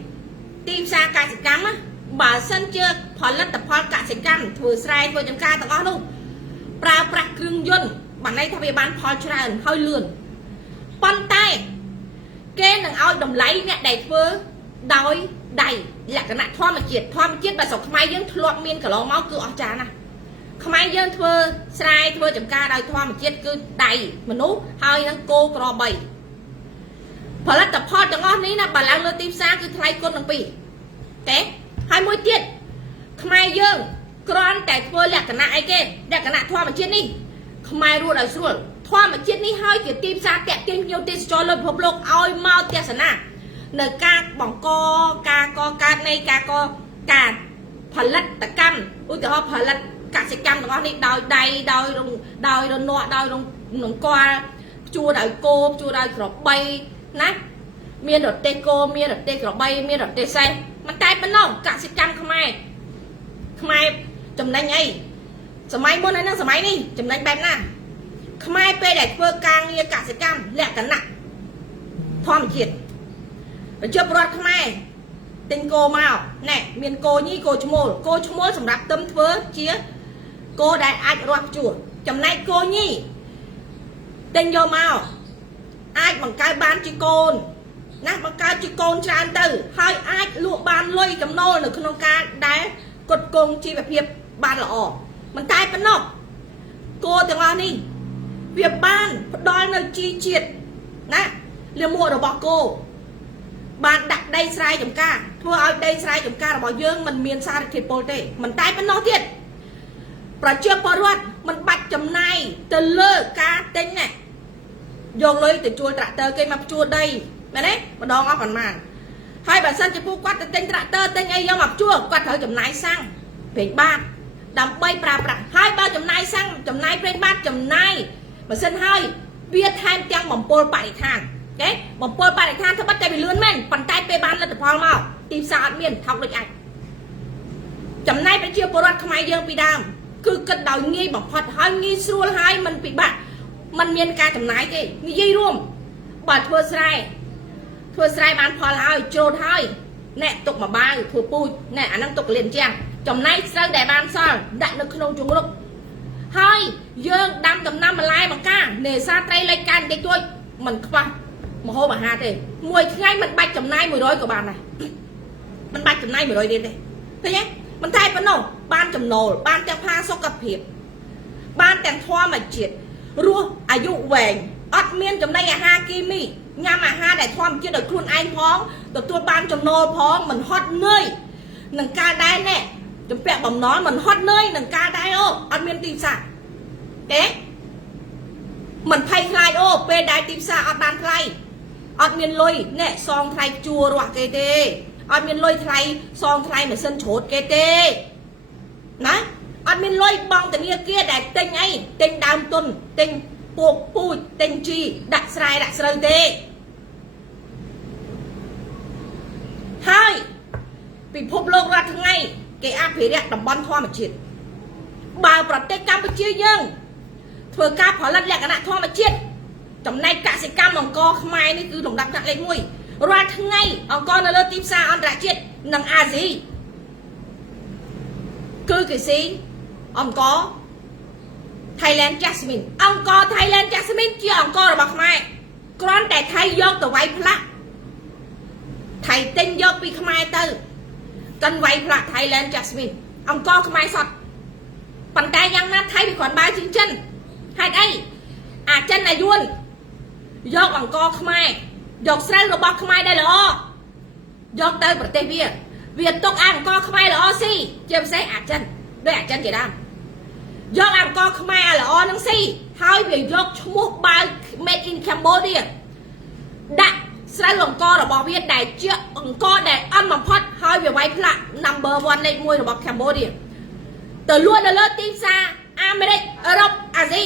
tim xa cả sẽ cam á bà sân chưa phòn lật tập phòn cả sẽ cam thừa sai thừa chấm ca tao có luôn pra pra cương dân bàn đây thay vì bán phòn ra hơi lườn bàn tay cái nàng ao đồng lấy nè đầy phơ đói đầy là cái nạn thoa mà chết bà sọc mai dân loạn miên cả lò máu cứ ở trà nè mai dân phơ sai phơ chấm ca đòi thoa mà chết cứ đầy mà nú hơi năng cô cò bầy phải là tập phòn cho ngon ní nè bà lang lơ tim xa cứ thay con đằng bì té hai mũi chết mai dân con tại phơ là cái nạn ai kê là cái nạn thoa mà chết đi mai rùa đòi xuống thoa mà chết ní hơi kiểu tim xa tẹt tim nhiều tim cho lên hộp lục oi mau tẹt sẵn à nờ ca bỏng ca này ca co cả phần lật ta cam ui từ họ phần lật cả sẽ cam nó đi đòi đầy đòi rồng nọ đòi rồng qua chua đòi cô chua đòi cỏ bay nát miên đợt tê cô miên đợt tê cỏ bay miên đợt tê xeมันtay bên nào cả sẽ cam không ai chấm đánh ấy sớm mai muốn này sớm mai đi chấm đánh bẹp nè không ai pe để phơi càng như cả sẽ cam lẹ cả nặng thom thiệt và chưa bớt không ai tình cô màu nè miền cô như cô chú mô sầm đạp tâm phơi chia cô đại ai rót chuột chấm này cô nhi tình vô màu ai bằng cái ban chi côn nè bằng cái chi côn tràn từ hai ai lụa ban lôi chấm nô được không ca đá cột cùng chi về hiệp ban là ỏ mình tay bên nọ cô từng ngon đi việc ban đòi nơi chi triệt nè liềm mua đồ bỏ cô bạn đặt đây sai chấm ca thua ở đây sai chấm ca là bỏ dương mình miền xa thiệt bồ tê mình tay bên nó thiệt và chưa bỏ ruột mình bạch chấm này từ lơ ca tính này dùng lấy từ chua trả tơ cây mập chua đây mẹ đấy mà đo ngó còn màn hai bà sân cho phu quát từ tên trả tơ tên ấy do mập chua quát thở chấm này sang về ba đầm bay pra hai ba chấm này sang chấm này bên ba chấm này mà sân hai viết hai trang bỏng pol bài thang cái bỏng pol bài thangถ้าbắt tay bị lươn men bàn tay pe ban là tập hoa màu tìm sao ăn miên thọc được anh chấm này phải chưa pol không ai dương bị đam cứ cất đầu nghi bỏng phật hai nghi xua hai mình bị bạn mình miên ca chấm này cái nghi dây luôn bà thua sai bán phò hai trôn hai nè tục mà ba thua pui nè anh đang tục liền chàng chấm này sao để ban sao đại được không trúng lúc hai dương đam tầm năm mà lai mà ca nề xa tay lấy can để tôi mình qua mà hô mà hà thì mùi ngay mình bạch chấm này mùi đôi của bạn này mình bạch chấm này mùi đôi đi đây thấy nhé mình thay vẫn nổ ban chấm nổ ban tem pha so cặp hiệp ban tem thoa mà triệt rua à dụ về ớt miên chấm này là ha kimi nhà mà ha để thoa chưa được luôn anh phong được tôi ban chấm nổ phong mình hot nơi nâng ca đai nè chấm bẹt bầm nói mình hot nơi nâng ca đai ô ớt miên tìm sạc thế mình thay khai ô pe đai tìm xa ở bàn thay ở miền lôi nè song thay chua roạ kê tê ở miền lôi thay song thay mà sân chốt kê tê nè ở miền lôi bong từ kia để tinh ấy tinh đam tuần tinh buộc pui tinh chi đặt sài tê hai bị phốp lông ra thằng ngay cái áp phế đẹp đầm bón thoa mà chết bà bật tay Campuchia dương thừa ca phó lật lẹ cái nạn thoa mà chết trong này cả sẽ cam bằng co mai này cứ đồng đắp nặng lên mùi ra thằng ngay ông con là lơ tim xa ông đã chết nằng à gì cứ cái gì ông có Thailand Jasmine ông có Thailand Jasmine chứ ông có là bọc mai con để thay vô từ váy plak thầy tinh vô bị mai tư cần váy plak Thailand Jasmine ông có mai sọt bàn tay nhăn nát thay bị còn ba chân chân hai đây à chân này luôn do bằng co mai យកស្រូវរបស់ខ្មែរដែរល្អយកទៅប្រទេសវាទុកអង្គរខ្មែរល្អស៊ីជាពិសេសអាចិនដូចអាចិនជាដើមយកអង្គរខ្មែរល្អនឹងស៊ីហើយវាយកឈ្មោះបាវ made in Cambodia ដាក់ស្រូវអង្គររបស់វាដែលជាអង្គរដែលអន់បំផុតហើយវាវាយផ្លាក់ number 1 លេខ 1 របស់ Cambodia ទៅលក់នៅលើទីផ្សារអាមេរិកអឺរ៉ុបអាស៊ី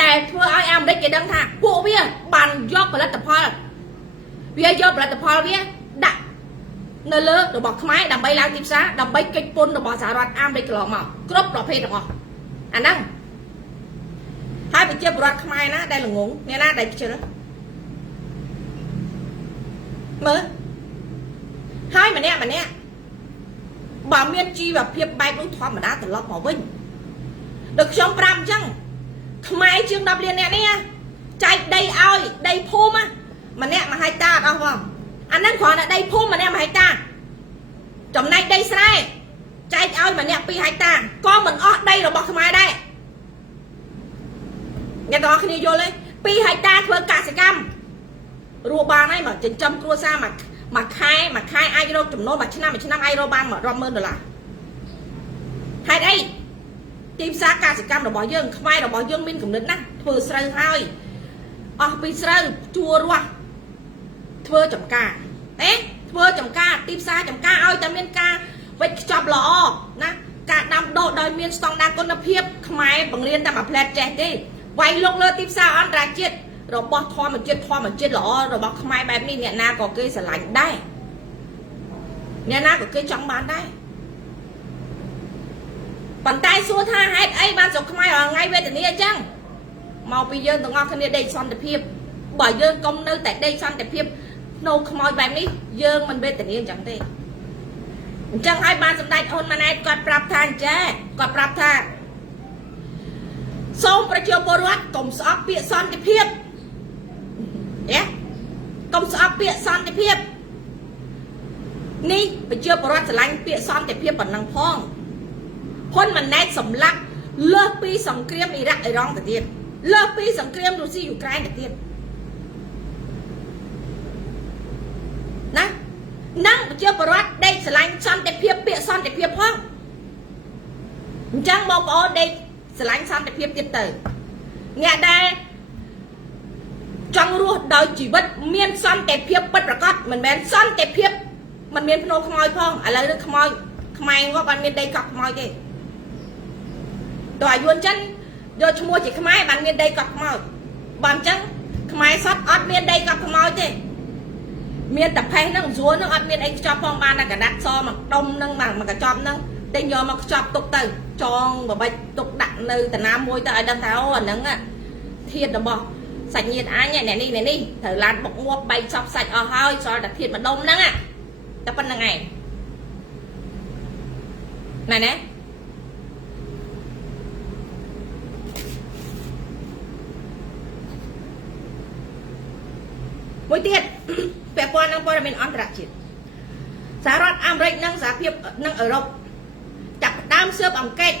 ដែលធ្វើឲ្យអាមេរិកគេដឹងថាពួកវាបានយកផលិតផលវាយកផលិតផលវាដាក់នៅលើរបស់ខ្មែរដើម្បីឡើងទីផ្សារដើម្បីកិច្ចពន្ធរបស់សហរដ្ឋអាមេរិកកន្លងមកគ្រប់ប្រភេទទាំងអស់អាហ្នឹងហើយប្រជាពលរដ្ឋខ្មែរណាដែលល្ងងអ្នកណាដែលខ្ជិលមើលហើយម្នាក់បើមានជីវភាពបែបនោះធម្មតាត្រឡប់មកវិញដូចខ្ញុំប្រាប់អញ្ចឹងខ្មែរជាង10លានអ្នកនេះចែកដីឲ្យដីភូមិម្នាក់1ហិកតាអត់អស់ផងអាហ្នឹងគ្រាន់តែដីភូមិម្នាក់1ហិកតាចំណែកដីស្រែចែកឲ្យម្នាក់2ហិកតាក៏មិនអស់ដីរបស់ខ្មែរដែរអ្នកទាំងអស់គ្នាយល់ទេ2ហិកតាធ្វើកសិកម្មរស់បានហើយមកចិញ្ចឹមគ្រួសារមួយខែអាចរកចំណូលមួយឆ្នាំអាចរកបាន$100,000ហេតុអីទីផ្សារកសិកម្មរបស់យើងខ្មែររបស់យើងមានគំនិតណាស់ធ្វើស្រូវហើយអស់ពីស្រូវជួររស់ធ្វើចំការធ្វើចំការទីផ្សារចំការឲ្យតែមានការវិច្ចខ្ចប់ល្អណាការដាំដុះដោយមានស្តង់ដារគុណភាពខ្មែរបង្រៀនតែមួយផ្លែតចេះទេវាយលុកលើទីផ្សារអន្តរជាតិរបស់ធម្មជាតិល្អរបស់ខ្មែរបែបនេះអ្នកណាក៏គេស្រឡាញ់ដែរអ្នកណាក៏គេចង់បានដែរប៉ុន្តែសួរថាហេតុអីបានស្រុកខ្មែររាល់ថ្ងៃវេទនាអញ្ចឹងមកពីយើងទាំងអស់គ្នាដេកសន្តិភាពបើយើងកុំនៅតែដេកសន្តិភាពនៅខ្មោចបែបនេះយើងមិនវេទនាអញ្ចឹងទេអញ្ចឹងហើយបានសម្ដេចហ៊ុនម៉ាណែតគាត់ប្រាប់ថាអញ្ចឹងគាត់ប្រាប់ថាសូមប្រជាពលរដ្ឋកុំស្អប់ពាក្យសន្តិភាពកុំស្អប់ពាក្យសន្តិភាពនេះប្រជាពលរដ្ឋស្រឡាញ់ពាក្យសន្តិភាពប៉ុណ្ណឹងផងហ៊ុនម៉ាណែតសម្លាប់លើសពីសង្គ្រាមអ៊ីរ៉ាក់អ៊ីរ៉ង់ទៅទៀតលើសពីសង្គ្រាមរុស្ស៊ីយូក្រែនទៅទៀតណានឹងប្រជាពលរដ្ឋដេកស្រឡាញ់សន្តិភាពពាក្យសន្តិភាពផងអញ្ចឹងបងប្អូនដេកស្រឡាញ់សន្តិភាពទៀតទៅអ្នកដែលចង់រស់ដោយជីវិតមានសន្តិភាពពិតប្រាកដមិនមែនសន្តិភាពមិនមានភ្នោខ្មោចផងឥឡូវនឹងខ្មោចខ្មែរគាត់បានមានដីកប់ខ្មោចទេតើអាយុនចិនយកឈ្មោះជាខ្មែរបានមានដីកប់ខ្មោចបើអញ្ចឹងខ្មែរសតអត់មានដីកប់ខ្មោចទេមានតែផេះហ្នឹងស្រួលហ្នឹងអត់មានអីខ្ចប់ផងបានតែកណាត់សមកដុំហ្នឹងមកកញ្ចប់ហ្នឹងតែយកមកខ្ចប់ទុកទៅចងបបិចទុកដាក់នៅតាណាមួយទៅឲ្យដឹងថាអូអាហ្នឹងធាតុរបស់សាច់ញាតិអញអ្នកនេះត្រូវឡានបុកងាប់បែកសពសាច់អស់ហើយសល់តែធាតុម្ដុំហ្នឹងតែប៉ុណ្្នឹងឯងណែមួយទៀតពាក់ព័ន្ធនឹងព័ត៌មានអន្តរជាតិសហរដ្ឋអាមេរិកនិងសហភាពនិងអឺរ៉ុបចាប់ផ្ដើមស៊ើបអង្កេត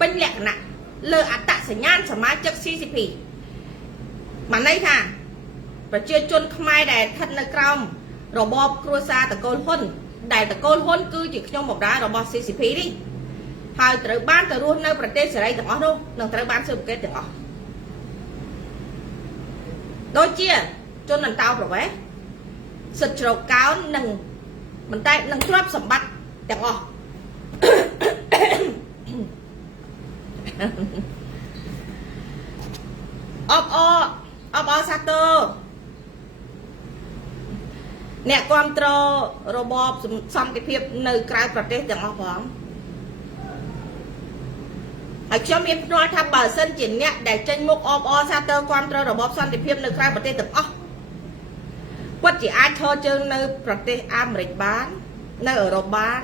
ពេញលក្ខណៈលើអត្តសញ្ញាណសមាជិក CCP បានន័យថាប្រជាជនខ្មែរដែលស្ថិតនៅក្រោមរបបគ្រួសារតកូលហ៊ុនដែលតកូលហ៊ុនគឺជាខ្ញុំបម្រើរបស់ CCP នេះហើយត្រូវបានទៅរស់នៅប្រទេសសេរីទាំងអស់នោះនឹងត្រូវបានស៊ើបអង្កេតទាំងអស់ដូចជាជនអន្តោប្រវេសន៍សិទ្ធិជ្រកកោននិងមិនតែនឹងទ្រព្យសម្បត្តិទាំងអស់អបអសាទរអ្នកគ្រប់គ្រងរបបសន្តិភាពនៅក្រៅប្រទេសទាំងអស់ផងហើយខ្ញុំមានភ្នាល់ថាបើសិនជាអ្នកដែលចេញមុខអបអសាទរគ្រប់គ្រងរបបសន្តិភាពនៅក្រៅប្រទេសទាំងអស់គាត់ជាអាចឈរជើងនៅប្រទេសអាមេរិកបាននៅអឺរ៉ុបបាន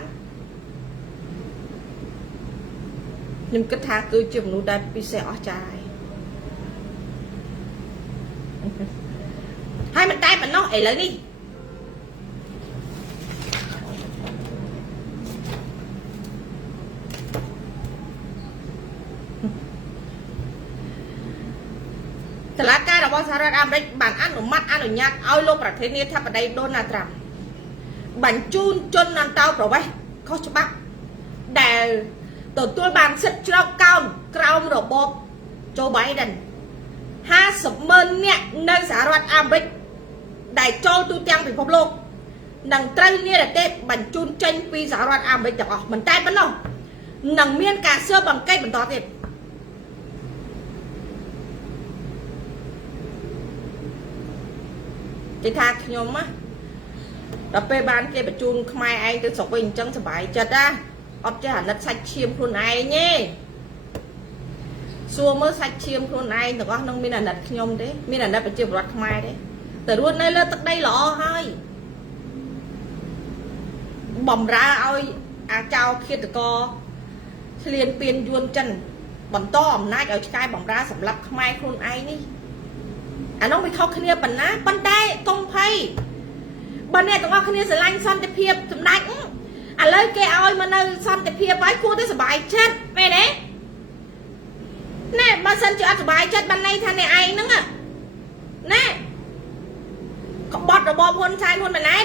ខ្ញុំគិតថាគឺជាមនុស្សដែលពិសេសអស្ចារ្យហើយមិនតែប៉ុណ្ណោះឥឡូវនេះ តឡាការរបស់សហរដ្ឋអាមេរិកបានអនុម័តអនុញ្ញាតឲ្យលោកប្រធានាធិបតីដូណាល់ត្រាំបញ្ជូនជនអន្តោប្រវេសន៍ខុសច្បាប់ដែលទទួលបានសិទ្ធិជ្រកកោនក្រោមរបបโจ Biden 50,000 នាក់នៅសហរដ្ឋអាមេរិកដែលចូលទូទាំងពិភពលោកនឹងត្រូវនិរទេសបញ្ជូនចេញពីសហរដ្ឋអាមេរិកទាំងអស់មិនតែប៉ុណ្ណោះនឹងមានការស៊ើបអង្កេតបន្តទៀតគេថាខ្ញុំណាដល់ពេលបានគេបញ្ជូនខ្មែរឯងទៅស្រុកវិញអញ្ចឹងសុបាយចិត្តណាអត់ចេះអាណិតសាច់ឈាមខ្លួនឯងទេសួរមើលសាច់ឈាមខ្លួនឯងទាំងអស់នឹងមានអាណិតខ្ញុំទេមានអាណិតប្រជាពលរដ្ឋខ្មែរទេតែរស់នៅលើទឹកដីល្អហើយបំរើឲ្យអាចោឃាតករឆ្លៀនពៀនយួនចិនបន្តអំណាចឲ្យឆ្កែបំរើសម្រាប់ខ្មែរខ្លួនឯងនេះអានោះវាខុសគ្នាប៉ុណ្ណាប៉ុន្តែកុំភ័យបើអ្នកទាំងអស់គ្នាស្រឡាញ់សន្តិភាពសម្ដេចឥឡូវគេឲ្យមកនៅសន្តិភាពហើយគួរតែសុបាយចិត្តមែនទេណែបើសិនជាអត់សុបាយចិត្តបានន័យថាអ្នកឯងហ្នឹងណែក្បត់របបហ៊ុនសែនហ៊ុនម៉ាណែត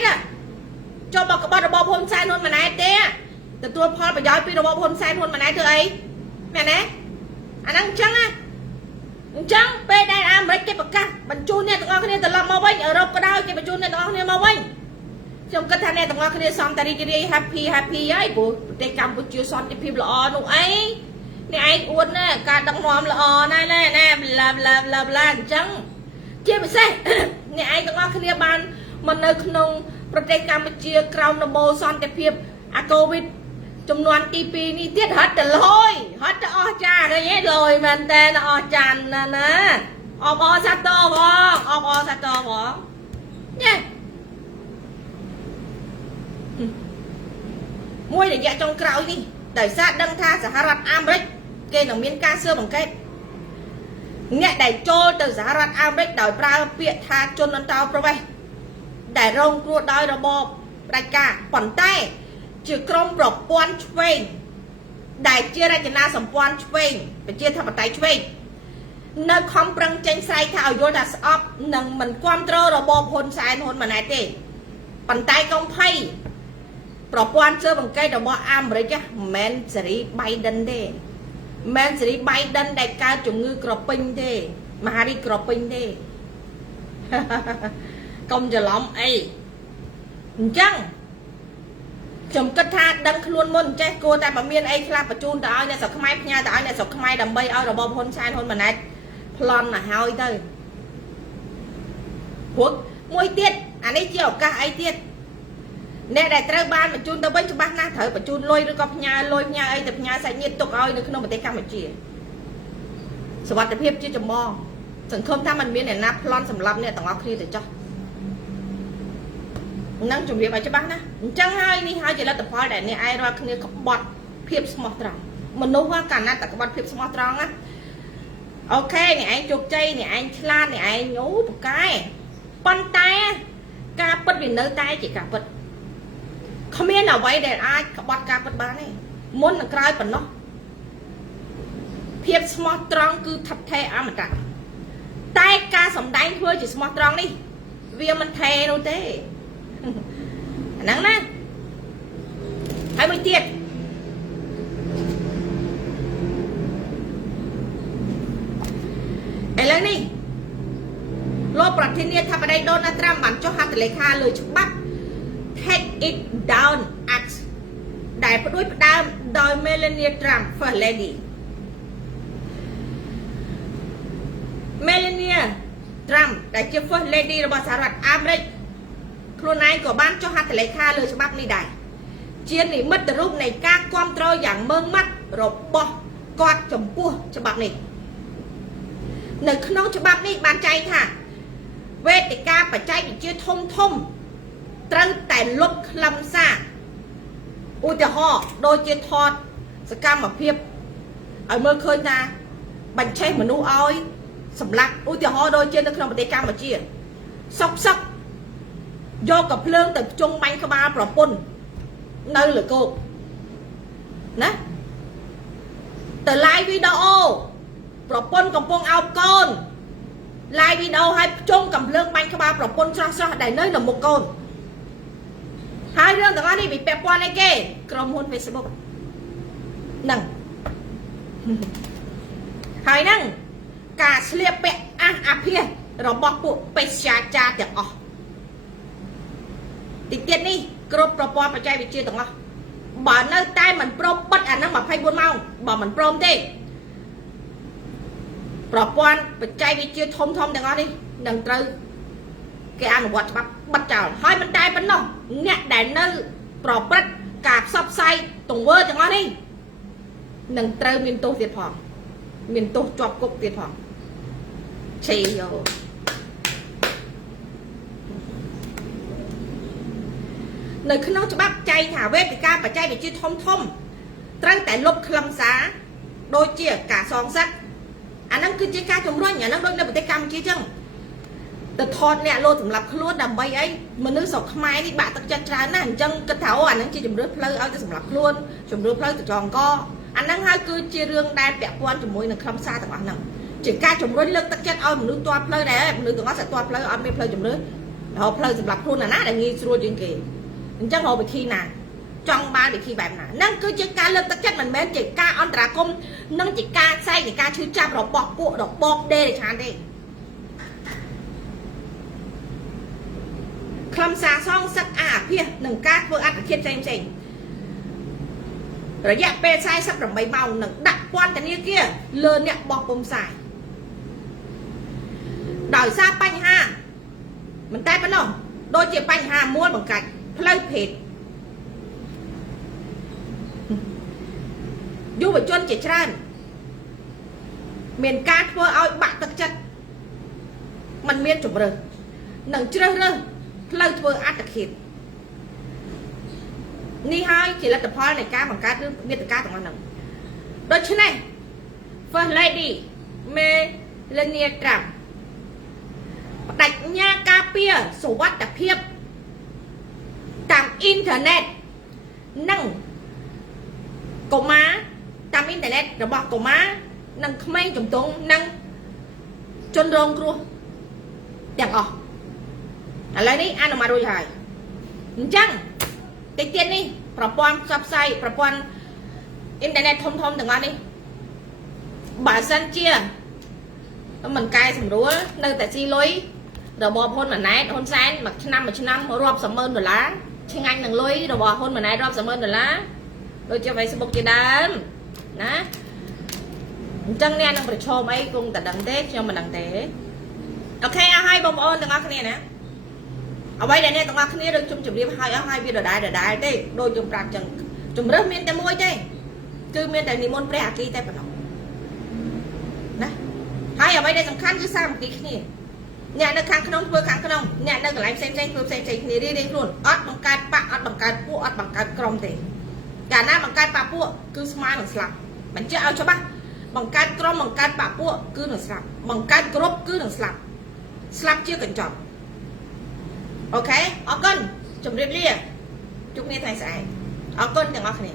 ចុះបើក្បត់របបហ៊ុនសែនហ៊ុនម៉ាណែតទេទទួលផលប្រយោជន៍ពីរបបហ៊ុនសែនហ៊ុនម៉ាណែតធ្វើអីមែនទេអាហ្នឹងអញ្ចឹងណាអញ្ចឹងពេលដែលអាមេរិកគេប្រកាសបញ្ជូនអ្នកទាំងអស់គ្នាត្រឡប់មកវិញអឺរ៉ុបក៏ដោយគេបញ្ជូនអ្នកទាំងអស់គ្នាមកវិញខ្ញុំគិតថាអ្នកទាំងអស់គ្នាសំតារីករាយ happy ហើយព្រោះប្រទេសកម្ពុជាសន្តិភាពល្អនោះអីនេះឯងអួតណាការដឹកនាំល្អណាស់ណាប្លាអញ្ចឹងជាពិសេសអ្នកឯងទាំងអស់គ្នាបានមកនៅក្នុងប្រទេសកម្ពុជាក្រោមដំបូលសន្តិភាពអាកូវីដចំនួនទី2នេះទៀតហត់ទៅលយហត់ទៅអស់ចាឃើញទេលយមែនតើអស់ចានណាអបអសាទរបងអបអសាទរបងញ៉េមួយរយៈចុងក្រោយនេះដោយសារដឹងថាសហរដ្ឋអាមេរិកគេនឹងមានការស៊ើបអង្កេតអ្នកដែលចូលទៅសហរដ្ឋអាមេរិកដោយប្រើពាក្យថាជនអន្តោប្រវេសន៍ដែលរងគ្រោះដោយរបបផ្ដាច់ការប៉ុន្តែជាក្រុមប្រព័ន្ធឆ្វេងដែលជារចនាសម្ព័ន្ធឆ្វេងប្រជាធិបតេយ្យឆ្វេងនៅខំប្រឹងចេញស្រែកថាឲ្យយល់ថាស្អប់និងមិនគ្រប់គ្រងរបបហ៊ុនសែនហ៊ុនម៉ាណែតទេប៉ុន្តែកុំភ័យប្រព័ន្ធស៊ើបអង្កេតរបស់អាមេរិកមិនមែនសេរី Biden ទេមិនមែនសេរី Biden ដែលកើតជំងឺក្រពេញទេមហារីកក្រពេញទេកុំច្រឡំអីអញ្ចឹងខ្ញុំគិតថាដឹងខ្លួនមុនចេះគួរតែបើមានអីខ្លះបញ្ជូនទៅឲ្យអ្នកស្រុកខ្មែរផ្ញើទៅឲ្យអ្នកស្រុកខ្មែរដើម្បីឲ្យរបបហ៊ុនសែនហ៊ុនម៉ាណែតប្លន់ទៅហើយទៅព្រោះមួយទៀតអានេះជាឱកាសអីទៀតអ្នកដែលត្រូវបានបញ្ជូនទៅវិញច្បាស់ណាស់ត្រូវបញ្ជូនលុយឬក៏ផ្ញើលុយផ្ញើអីទៅផ្ញើសាច់ញាតិទុកឲ្យនៅក្នុងប្រទេសកម្ពុជាសុវត្ថិភាពជាចម្បងសង្ឃឹមថាมันមានអ្នកណាប្លន់សម្រាប់អ្នកទាំងអស់គ្នាទៅចោះនឹងជម្រាបឲ្យច្បាស់ណាអញ្ចឹងហើយនេះហើយជាលទ្ធផលដែលអ្នកឯងរាល់គ្នាក្បត់ភាពស្មោះត្រង់មនុស្សកាលណាតែក្បត់ភាពស្មោះត្រង់ណាអូខេអ្នកឯងជោគជ័យអ្នកឯងឆ្លាតអ្នកឯងអូពូកែប៉ុន្តែការពិតវានៅតែជាការពិតគ្មានអ្វីដែលអាចក្បត់ការពិតបានទេមុននឹងក្រោយប៉ុណ្ណោះភាពស្មោះត្រង់គឺថិតថេរអមតៈតែការសម្ដែងធ្វើជាស្មោះត្រង់នេះវាមិនថេរនោះទេអាហ្នឹងណាហើយមួយទៀតឥឡូវនេះលោកប្រធានាធិបតីដូណាល់ត្រាំបានចុះហត្ថលេខាលើច្បាប់ Take It Down Act ដែលផ្ដួចផ្ដើមដោយ Melania Trump First Lady Melania Trump ដែលជា First Lady របស់សហរដ្ឋអាមេរិកខ្លួនឯងក៏បានចុះហត្ថលេខាលើច្បាប់នេះដែរជានិមិត្តរូបនៃការគ្រប់គ្រងយ៉ាងម៉ឺងម៉ាត់របស់គាត់ចំពោះច្បាប់នេះនៅក្នុងច្បាប់នេះបានចែងថាវេទិកាបច្ចេកវិទ្យាធំត្រូវតែលុបខ្លឹមសារឧទាហរណ៍ដូចជាថតសកម្មភាពឲ្យមើលឃើញថាបញ្ឆេះមនុស្សឲ្យសម្លាប់ឧទាហរណ៍ដូចជានៅក្នុងប្រទេសកម្ពុជាសុកយកកំភ្លើងទៅជុំបាញ់ក្បាលប្រពន្ធនៅលើគោកណាទៅ live វីដេអូប្រពន្ធកំពុងអោបកូន live video ឲ្យជុំកំភ្លើងបាញ់ក្បាលប្រពន្ធស្រស់ដែលនៅមុខកូនហើយរឿងទាំងអស់នេះវាពាក់ព័ន្ធអីគេក្រុមហ៊ុន Facebook ហ្នឹងហើយហ្នឹងការស្លៀកពាក់អាភាសរបស់ពួកបេសកចាទាំងអស់ទីទៀតនេះគ្រប់ប្រព័ន្ធបច្ចេកវិទ្យាទាំងអស់បើនៅតែមិនព្រមបិទអាហ្នឹង24ម៉ោងបើមិនព្រមទេប្រព័ន្ធបច្ចេកវិទ្យាធំទាំងអស់នេះនឹងត្រូវគេអនុវត្តច្បាប់បិទចោលហើយមិនតែប៉ុណ្ណោះអ្នកដែលនៅប្រព្រឹត្តការផ្សព្វផ្សាយទង្វើទាំងអស់នេះនឹងត្រូវមានទោសទៀតផងមានទោសជាប់គុកទៀតផងឆេយោនៅក្នុងច្បាប់ចែងថាវេទិកាបច្ចេកវិទ្យាធំត្រូវតែលុបខ្លឹមសារដូចជាការសងសឹកអាហ្នឹងគឺជាការជំរុញអាហ្នឹងដូចនៅប្រទេសកម្ពុជាចឹងទៅថតអ្នកលោតសម្រាប់ខ្លួនដើម្បីអីមនុស្សស្រុកខ្មែរនេះបាក់ទឹកចិត្តច្រើនណាស់អញ្ចឹងគិតថាអូអាហ្នឹងជាជំរឿនផ្លូវឲ្យទៅសម្រាប់ខ្លួនជំរឿនផ្លូវទៅចងកអាហ្នឹងហើយគឺជារឿងដែលពាក់ព័ន្ធជាមួយនឹងខ្លឹមសារទាំងអស់ហ្នឹងជាការជំរុញលើកទឹកចិត្តឲ្យមនុស្សទាល់ផ្លូវដែរមនុស្សទាំងអស់sẽទាល់ផ្លូវអត់មានផ្លូវជំរឿនរហូតផ្លូវសម្រាប់ខ្លួនណាដែលងាយស្រួលជាងគេអញ្ចឹងរកវិធីណាចង់បានវិធីបែបណាហ្នឹងគឺជាការលើកទឹកចិត្តមិនមែនជាការអន្តរាគមន៍និងជាការផ្សាយនៃការឈឺចាប់របស់ពួករបបដេរឆានទេខ្លឹមសារសងសឹកអាភាសនឹងការធ្វើអត្តឃាតផ្សេងរយៈពេល48ម៉ោងនឹងដាក់ពន្ធនាគារលើអ្នកបោះពុម្ពផ្សាយដោយសារបញ្ហាមិនតែប៉ុណ្ណោះដូចជាបញ្ហាមួលបង្កាច់ផ្លូវភេទយុវជនជាច្រើនមានការធ្វើឲ្យបាក់ទឹកចិត្តมันមានជំរឿននឹងជ្រើសរើសផ្លូវធ្វើអត្តឃាតនេះហើយជាលទ្ធផលនៃការបង្កើតមាតិកាទាំងអស់ហ្នឹងដូច្នេះ First Lady Melania Trump បដិញ្ញាការពារសុវត្ថិភាពតាមអ៊ីនធឺណិតនិងកុមារតាមអ៊ីនធឺណិតរបស់កុមារនិងក្មេងជំទង់និងជនរងគ្រោះទាំងអស់ឥឡូវនេះអនុម័តរួចហើយអញ្ចឹងតិចទៀតនេះប្រព័ន្ធផ្សព្វផ្សាយប្រព័ន្ធអ៊ីនធឺណិតធំទាំងអស់នេះបើសិនជាមិនកែសម្រួលនៅតែស៊ីលុយរបស់ហ៊ុនម៉ាណែតហ៊ុនសែនមួយឆ្នាំរាប់សម៉ឺនដុល្លារឆ្ងាញ់នឹងលុយរបស់ហ៊ុនម៉ាណែតរាប់សម៉ឺនដុល្លារដូចជា Facebook ជាដើមណាអញ្ចឹងអ្នកនឹងប្រឈមអីគង់តែដឹងទេខ្ញុំមិនដឹងទេអូខេអស់ហើយបងប្អូនទាំងអស់គ្នាណាអ្វីដែលអ្នកទាំងអស់គ្នាដូចជុំជម្រាបឲ្យអស់ហើយវាដដែលទេដូចខ្ញុំប្រាប់ចឹងជំរើសមានតែមួយទេគឺមានតែនិមន្តព្រះអាគីតែប៉ុណ្ណោះណាហើយអ្វីដែលសំខាន់គឺសាមគ្គីគ្នាអ្នកនៅខាងក្នុងធ្វើខាងក្នុងអ្នកនៅកន្លែងផ្សេងធ្វើផ្សេងគ្នារៀងខ្លួនអត់បង្កើតបកអត់បង្កើតពួកអត់បង្កើតក្រុមទេកាលណាបង្កើតបកពួកគឺស្មើនឹងស្លាប់បញ្ជាក់ឲ្យច្បាស់បង្កើតក្រុមបង្កើតបកពួកគឺនឹងស្លាប់បង្កើតក្រុមគឺនឹងស្លាប់ជាកញ្ចប់អូខេអរគុណជម្រាបលាជួបគ្នាថ្ងៃស្អែកអរគុណទាំងអស់គ្នា